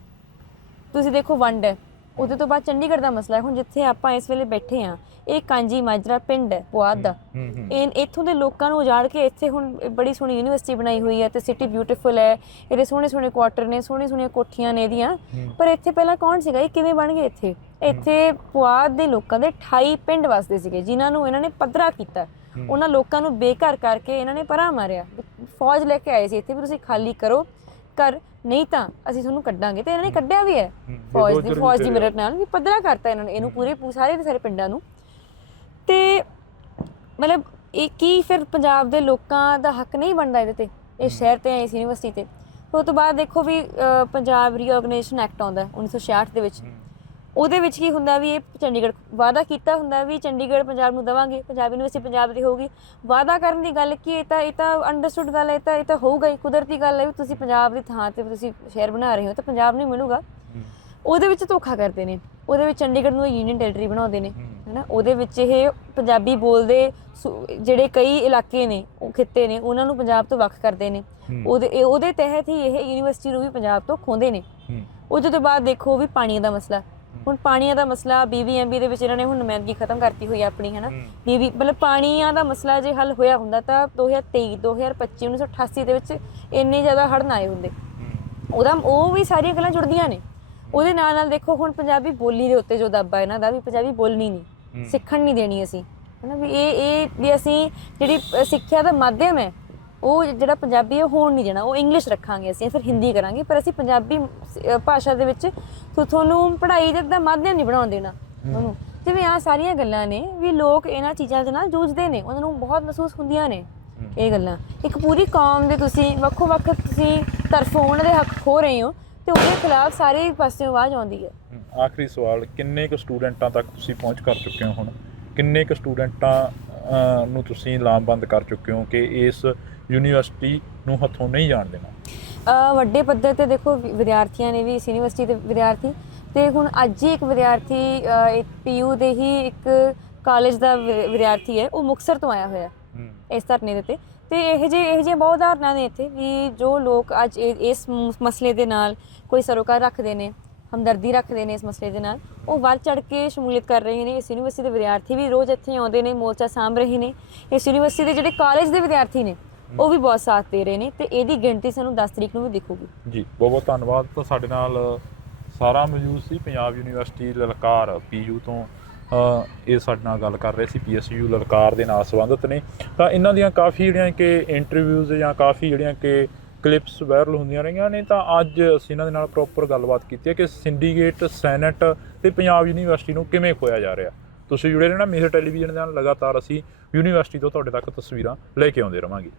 ਤੁਸੀਂ ਦੇਖੋ ਵੰਡ ਹੈ। ਉਹਦੇ ਤੋਂ ਬਾਅਦ ਚੰਡੀਗੜ੍ਹ ਦਾ ਮਸਲਾ ਹੈ। ਹੁਣ ਜਿੱਥੇ ਆਪਾਂ ਇਸ ਵੇਲੇ ਬੈਠੇ ਆ ਇਹ ਕਾਂਜੀ ਮਾਜਰਾ ਪਿੰਡ ਹੈ ਪੁਆਧ ਦਾ ਇਹ ਇੱਥੋਂ ਦੇ ਲੋਕਾਂ ਨੂੰ ਉਜਾੜ ਕੇ ਇੱਥੇ ਹੁਣ ਬੜੀ ਸੋਹਣੀ ਯੂਨੀਵਰਸਿਟੀ ਬਣਾਈ ਹੋਈ ਹੈ ਤੇ ਸਿਟੀ ਬਿਊਟੀਫੁਲ ਹੈ। ਇਹਦੇ ਸੋਹਣੇ ਸੋਹਣੇ ਕੁਆਟਰ ਨੇ ਸੋਹਣੀ ਸੋਹਣੀਆਂ ਕੋਠੀਆਂ ਨੇ ਇਹਦੀਆਂ। ਪਰ ਇੱਥੇ ਪਹਿਲਾਂ ਕੌਣ ਸੀਗਾ? ਇਹ ਕਿਵੇਂ ਬਣ ਗਏ ਇੱਥੇ? ਇੱਥੇ ਪੁਆਧ ਦੇ ਲੋਕਾਂ ਦੇ 28 ਪਿੰਡ ਵਸਦੇ ਸੀਗੇ ਜਿਨ੍ਹਾਂ ਨੂੰ ਇਹਨਾਂ ਨੇ ਪੱਧਰਾ ਕੀਤਾ। ਉਹਨਾਂ ਲੋਕਾਂ ਨੂੰ ਬੇਘਰ ਕਰਕੇ ਇਹਨਾਂ ਨੇ ਪਰਾਂ ਮਾਰਿਆ। ਫੌਜ ਲੈ ਕੇ ਆਏ ਸੀ ਇੱਥੇ ਵੀ ਤੁਸੀਂ ਖਾਲੀ ਕਰੋ। ਕਰ ਨਹੀਂ ਤਾਂ ਅਸੀਂ ਤੁਹਾਨੂੰ ਕੱਢਾਂਗੇ ਤੇ ਇਹਨਾਂ ਨੇ ਕੱਢਿਆ ਵੀ ਹੈ। ਫੌਜ ਦੀ ਫੌਜ ਦੀ ਮਦਦ ਨਾਲ ਵੀ ਪੱਧਰਾ ਕਰਤਾ ਇਹਨਾਂ ਨੇ ਇਹਨੂੰ ਪੂਰੇ ਸਾਰੇ ਦੇ ਸਾਰੇ ਪਿੰਡਾਂ ਨੂੰ। ਤੇ ਮਤਲਬ ਇਹ ਕੀ ਫਿਰ ਪੰਜਾਬ ਦੇ ਲੋਕਾਂ ਦਾ ਹੱਕ ਨਹੀਂ ਬਣਦਾ ਇਹਦੇ ਤੇ? ਇਹ ਸ਼ਹਿਰ ਤੇ ਇਸ ਯੂਨੀਵਰਸਿਟੀ ਤੇ? ਉਹ ਤੋਂ ਬਾਅਦ ਦੇਖੋ ਵੀ ਪੰਜਾਬ ਰੀਆਰਗੇਨਾਈਜੇਸ਼ਨ ਐਕਟ ਆਉਂਦਾ ਹੈ 1966 ਦੇ ਵਿੱਚ। ਉਹਦੇ ਵਿੱਚ ਕੀ ਹੁੰਦਾ ਵੀ ਇਹ ਚੰਡੀਗੜ੍ਹ ਵਾਅਦਾ ਕੀਤਾ ਹੁੰਦਾ ਵੀ ਚੰਡੀਗੜ੍ਹ ਪੰਜਾਬ ਨੂੰ ਦਵਾਂਗੇ ਪੰਜਾਬ ਯੂਨੀਵਰਸਿਟੀ ਪੰਜਾਬ ਦੀ ਹੋਊਗੀ। ਵਾਅਦਾ ਕਰਨ ਦੀ ਗੱਲ ਕੀ ਇਹ ਤਾਂ ਇਹ ਤਾਂ ਅੰਡਰਸਟੂਡ ਗੱਲ ਹੈ ਇਹ ਤਾਂ ਇਹ ਤਾਂ ਹੋਊਗਾ ਹੀ ਕੁਦਰਤੀ ਗੱਲ ਹੈ ਵੀ ਤੁਸੀਂ ਪੰਜਾਬ ਦੀ ਥਾਂ ਤੇ ਤੁਸੀਂ ਸ਼ਹਿਰ ਬਣਾ ਰਹੇ ਹੋ ਤਾਂ ਪੰਜਾਬ ਨਹੀਂ ਮਿਲੂਗਾ। ਉਹਦੇ ਵਿੱਚ ਧੋਖਾ ਕਰਦੇ ਨੇ ਉਹਦੇ ਵਿੱਚ ਚੰਡੀਗੜ੍ਹ ਨੂੰ ਯੂਨੀਅਨ ਟੈਰੀਟਰੀ ਬਣਾਉਂਦੇ ਨੇ ਹੈਨਾ ਉਹਦੇ ਵਿੱਚ ਇਹ ਪੰਜਾਬੀ ਬੋਲਦੇ ਜਿਹੜੇ ਕਈ ਇਲਾਕੇ ਨੇ ਉਹ ਖਿੱਤੇ ਨੇ ਉਹਨਾਂ ਨੂੰ ਪੰਜਾਬ ਤੋਂ ਵੱਖ ਕਰਦੇ ਨੇ। ਉਹਦੇ ਉਹਦੇ ਤਹਿਤ ਹੀ ਇਹ ਯੂਨੀਵਰਸਿਟੀ ਨੂੰ ਵੀ ਪੰਜਾਬ ਤੋਂ ਖੋਹਦੇ ਨੇ। ਹੂੰ। ਉਹਦੇ ਤੋਂ ਬਾਅਦ ਦੇਖੋ ਵੀ ਪਾਣੀ ਦਾ ਮਸਲਾ। ਹੁਣ ਪਾਣੀਆਂ ਦਾ ਮਸਲਾ ਬੀਬੀਐਮਬੀ ਦੇ ਵਿੱਚ ਇਹਨਾਂ ਨੇ ਹੁਣ ਨੁਮਾਇੰਦਗੀ ਖਤਮ ਕਰਤੀ ਹੋਈ ਹੈ ਆਪਣੀ ਹੈਨਾ? ਹੂੰ। ਬੀਬੀ ਮਤਲਬ ਪਾਣੀਆਂ ਦਾ ਮਸਲਾ ਜੇ ਹੱਲ ਹੋਇਆ ਹੁੰਦਾ ਤਾਂ 2023 2025 1988 ਦੇ ਵਿੱਚ ਇੰਨੇ ਜ਼ਿਆਦਾ ਹੜ੍ਹ ਨਾ ਆਏ ਹੁੰਦੇ। ਹੂੰ। ਉਹਦਾ ਉਹ ਵੀ ਸਾਰੀਆਂ ਗੱਲਾਂ ਜੁੜਦੀਆਂ ਨੇ। ਉਹਦੇ ਨਾਲ ਨਾਲ ਦੇਖੋ ਹੁਣ ਪੰਜਾਬੀ ਬੋਲੀ ਦੇ ਉੱਤੇ ਜੋ ਦੱਬਾ ਇਹਨਾਂ ਦਾ ਵੀ ਪੰਜਾਬੀ ਬੋਲਣੀ ਨਹੀਂ। ਸਿੱਖਣ ਨਹੀਂ ਦੇਣੀ ਅਸੀਂ। ਹਨਾ ਵੀ ਇਹ ਇਹ ਵੀ ਅਸੀਂ ਜਿਹੜੀ ਸਿੱਖਿਆ ਦਾ ਮਾਧਿਅਮ ਹੈ ਉਹ ਜਿਹੜਾ ਪੰਜਾਬੀ ਹੈ ਉਹ ਹੋਣ ਨਹੀਂ ਦੇਣਾ ਉਹ ਇੰਗਲਿਸ਼ ਰੱਖਾਂਗੇ ਅਸੀਂ ਫਿਰ ਹਿੰਦੀ ਕਰਾਂਗੇ ਪਰ ਅਸੀਂ ਪੰਜਾਬੀ ਭਾਸ਼ਾ ਦੇ ਵਿੱਚ ਤੁਹਾਨੂੰ ਪੜ੍ਹਾਈ ਦਾ ਮਾਧਿਅਮ ਨਹੀਂ ਬਣਾਉਣ ਦੇਣਾ ਉਹਨੂੰ ਜਿਵੇਂ ਆ ਸਾਰੀਆਂ ਗੱਲਾਂ ਨੇ ਵੀ ਲੋਕ ਇਹਨਾਂ ਚੀਜ਼ਾਂ ਦੇ ਨਾਲ ਜੂਝਦੇ ਨੇ ਉਹਨਾਂ ਨੂੰ ਬਹੁਤ ਮਹਿਸੂਸ ਹੁੰਦੀਆਂ ਨੇ ਇਹ ਗੱਲਾਂ। ਇੱਕ ਪੂਰੀ ਕੌਮ ਦੇ ਤੁਸੀਂ ਵੱਖੋ ਵੱਖ ਤੁਸੀਂ ਤਰਫੋਂ ਉਹਨਾਂ ਦੇ ਹੱਕ ਖੋ ਰਹੇ ਹੋ ਤੇ ਉਹਦੇ ਖਿਲਾਫ ਸਾਰੇ ਪਾਸਿਓਂ ਆਵਾਜ਼ ਆਉਂਦੀ ਹੈ। ਆਖਰੀ ਸਵਾਲ ਕਿੰਨੇ ਕੁ ਸਟੂਡੈਂਟਾਂ ਤੱਕ ਤੁਸੀਂ ਪਹੁੰਚ ਕਰ ਚੁੱਕੇ ਹੋ ਹੁਣ? ਕਿੰਨੇ ਕੁ ਸਟੂਡੈਂਟਾਂ ਨੂੰ ਤੁਸੀਂ ਲਾਮਬੰਦ ਕਰ ਚੁੱਕੇ ਹੋ ਕਿ ਇਸ ਯੂਨੀਵਰਸਿਟੀ ਨੂੰ ਹੱਥੋਂ ਨਹੀਂ ਜਾਣ ਦੇਣਾ। ਅ, ਵੱਡੇ ਪੱਧਰ ਤੇ ਦੇਖੋ ਵਿਦਿਆਰਥੀਆਂ ਨੇ ਵੀ ਇਸ ਯੂਨੀਵਰਸਿਟੀ ਦੇ ਵਿਦਿਆਰਥੀ। ਤੇ ਹੁਣ ਅੱਜ ਹੀ ਇੱਕ ਵਿਦਿਆਰਥੀ ਪੀਯੂ ਦੇ ਹੀ ਇੱਕ ਕਾਲਜ ਦਾ ਵਿਦਿਆਰਥੀ ਹੈ ਉਹ ਮੁਕਤਸਰ ਤੋਂ ਆਇਆ ਹੋਇਆ। ਇਸ ਧਰਨੇ ਦੇ ਉੱਤੇ। ਤੇ ਇਹ ਜੇ ਇਹ ਜੇ ਬਹੁਤ ਉਦਾਹਰਨਾਂ ਨੇ ਇੱਥੇ ਵੀ ਜੋ ਲੋਕ ਅੱਜ ਇਸ ਮਸਲੇ ਦੇ ਨਾਲ ਕੋਈ ਸਰੋਕਾਰ ਰੱਖਦੇ ਨੇ ਹਮਦਰਦੀ ਰੱਖਦੇ ਨੇ ਇਸ ਮਸਲੇ ਦੇ ਨਾਲ ਉਹ ਵੱਧ ਚੜ ਕੇ ਸ਼ਮੂਲੀਅਤ ਕਰ ਰਹੇ ਨੇ। ਇਸ ਯੂਨੀਵਰਸਿਟੀ ਦੇ ਵਿਦਿਆਰਥੀ ਵੀ ਰੋਜ਼ ਇੱਥੇ ਆਉਂਦੇ ਨੇ ਮੋਰਚਾ ਸਾਂਭ ਰਹੇ ਨੇ। ਇਸ ਯੂਨੀਵਰਸਿਟੀ ਦੇ ਜਿਹੜੇ ਕਾਲਜ ਦੇ ਵਿਦਿਆਰਥੀ ਨੇ ਉਹ ਵੀ ਬਹੁਤ ਸਾਥ ਦੇ ਰਹੇ ਨੇ ਤੇ ਇਹਦੀ ਗਿਣਤੀ ਸਾਨੂੰ 10 ਤਰੀਕ ਨੂੰ ਵੀ ਦਿਖੂਗੀ। ਜੀ, ਬਹੁਤ ਬਹੁਤ ਧੰਨਵਾਦ। ਤਾਂ ਸਾਡੇ ਨਾਲ ਸਾਰਾ ਮੌਜੂਦ ਸੀ ਪੰਜਾਬ ਯੂਨੀਵਰਸਿਟੀ ਲਲਕਾਰ ਪੀਯੂ ਤੋਂ। ਇਹ ਸਾਡੇ ਨਾਲ ਗੱਲ ਕਰ ਰਹੇ ਸੀ, ਪੀਐਸਯੂ ਲਲਕਾਰ ਦੇ ਨਾਲ ਸੰਬੰਧਿਤ ਨੇ। ਤਾਂ ਇਹਨਾਂ ਦੀਆਂ ਕਾਫੀ ਜਿਹੜੀਆਂ ਕਿ ਇੰਟਰਵਿਊਜ਼ ਜਾਂ ਕਾਫੀ ਜਿਹੜੀਆਂ ਕਿ ਕਲਿੱਪਸ ਵਾਇਰਲ ਹੁੰਦੀਆਂ ਰਹੀਆਂ ਨੇ, ਤਾਂ ਅੱਜ ਅਸੀਂ ਇਹਨਾਂ ਦੇ ਨਾਲ ਪ੍ਰੋਪਰ ਗੱਲਬਾਤ ਕੀਤੀ ਹੈ ਕਿ ਸਿੰਡੀਕੇਟ ਸੈਨੇਟ ਤੇ ਪੰਜਾਬ ਯੂਨੀਵਰਸਿਟੀ ਨੂੰ ਕਿਵੇਂ ਖੋਇਆ ਜਾ ਰਿਹਾ। ਤੁਸੀਂ ਜੁੜੇ ਰਹਿਣਾ ਮੇਜਰ ਟੈਲੀਵਿਜ਼ਨ ਦੇ ਨਾਲ, ਲਗਾਤਾਰ ਅਸੀਂ ਯੂਨੀਵਰਸਿਟੀ ਤੋਂ ਤੁਹਾਡੇ ਤੱਕ ਤਸਵੀਰਾਂ ਲੈ ਕੇ ਆਉਂਦੇ ਰਵਾਂਗੇ।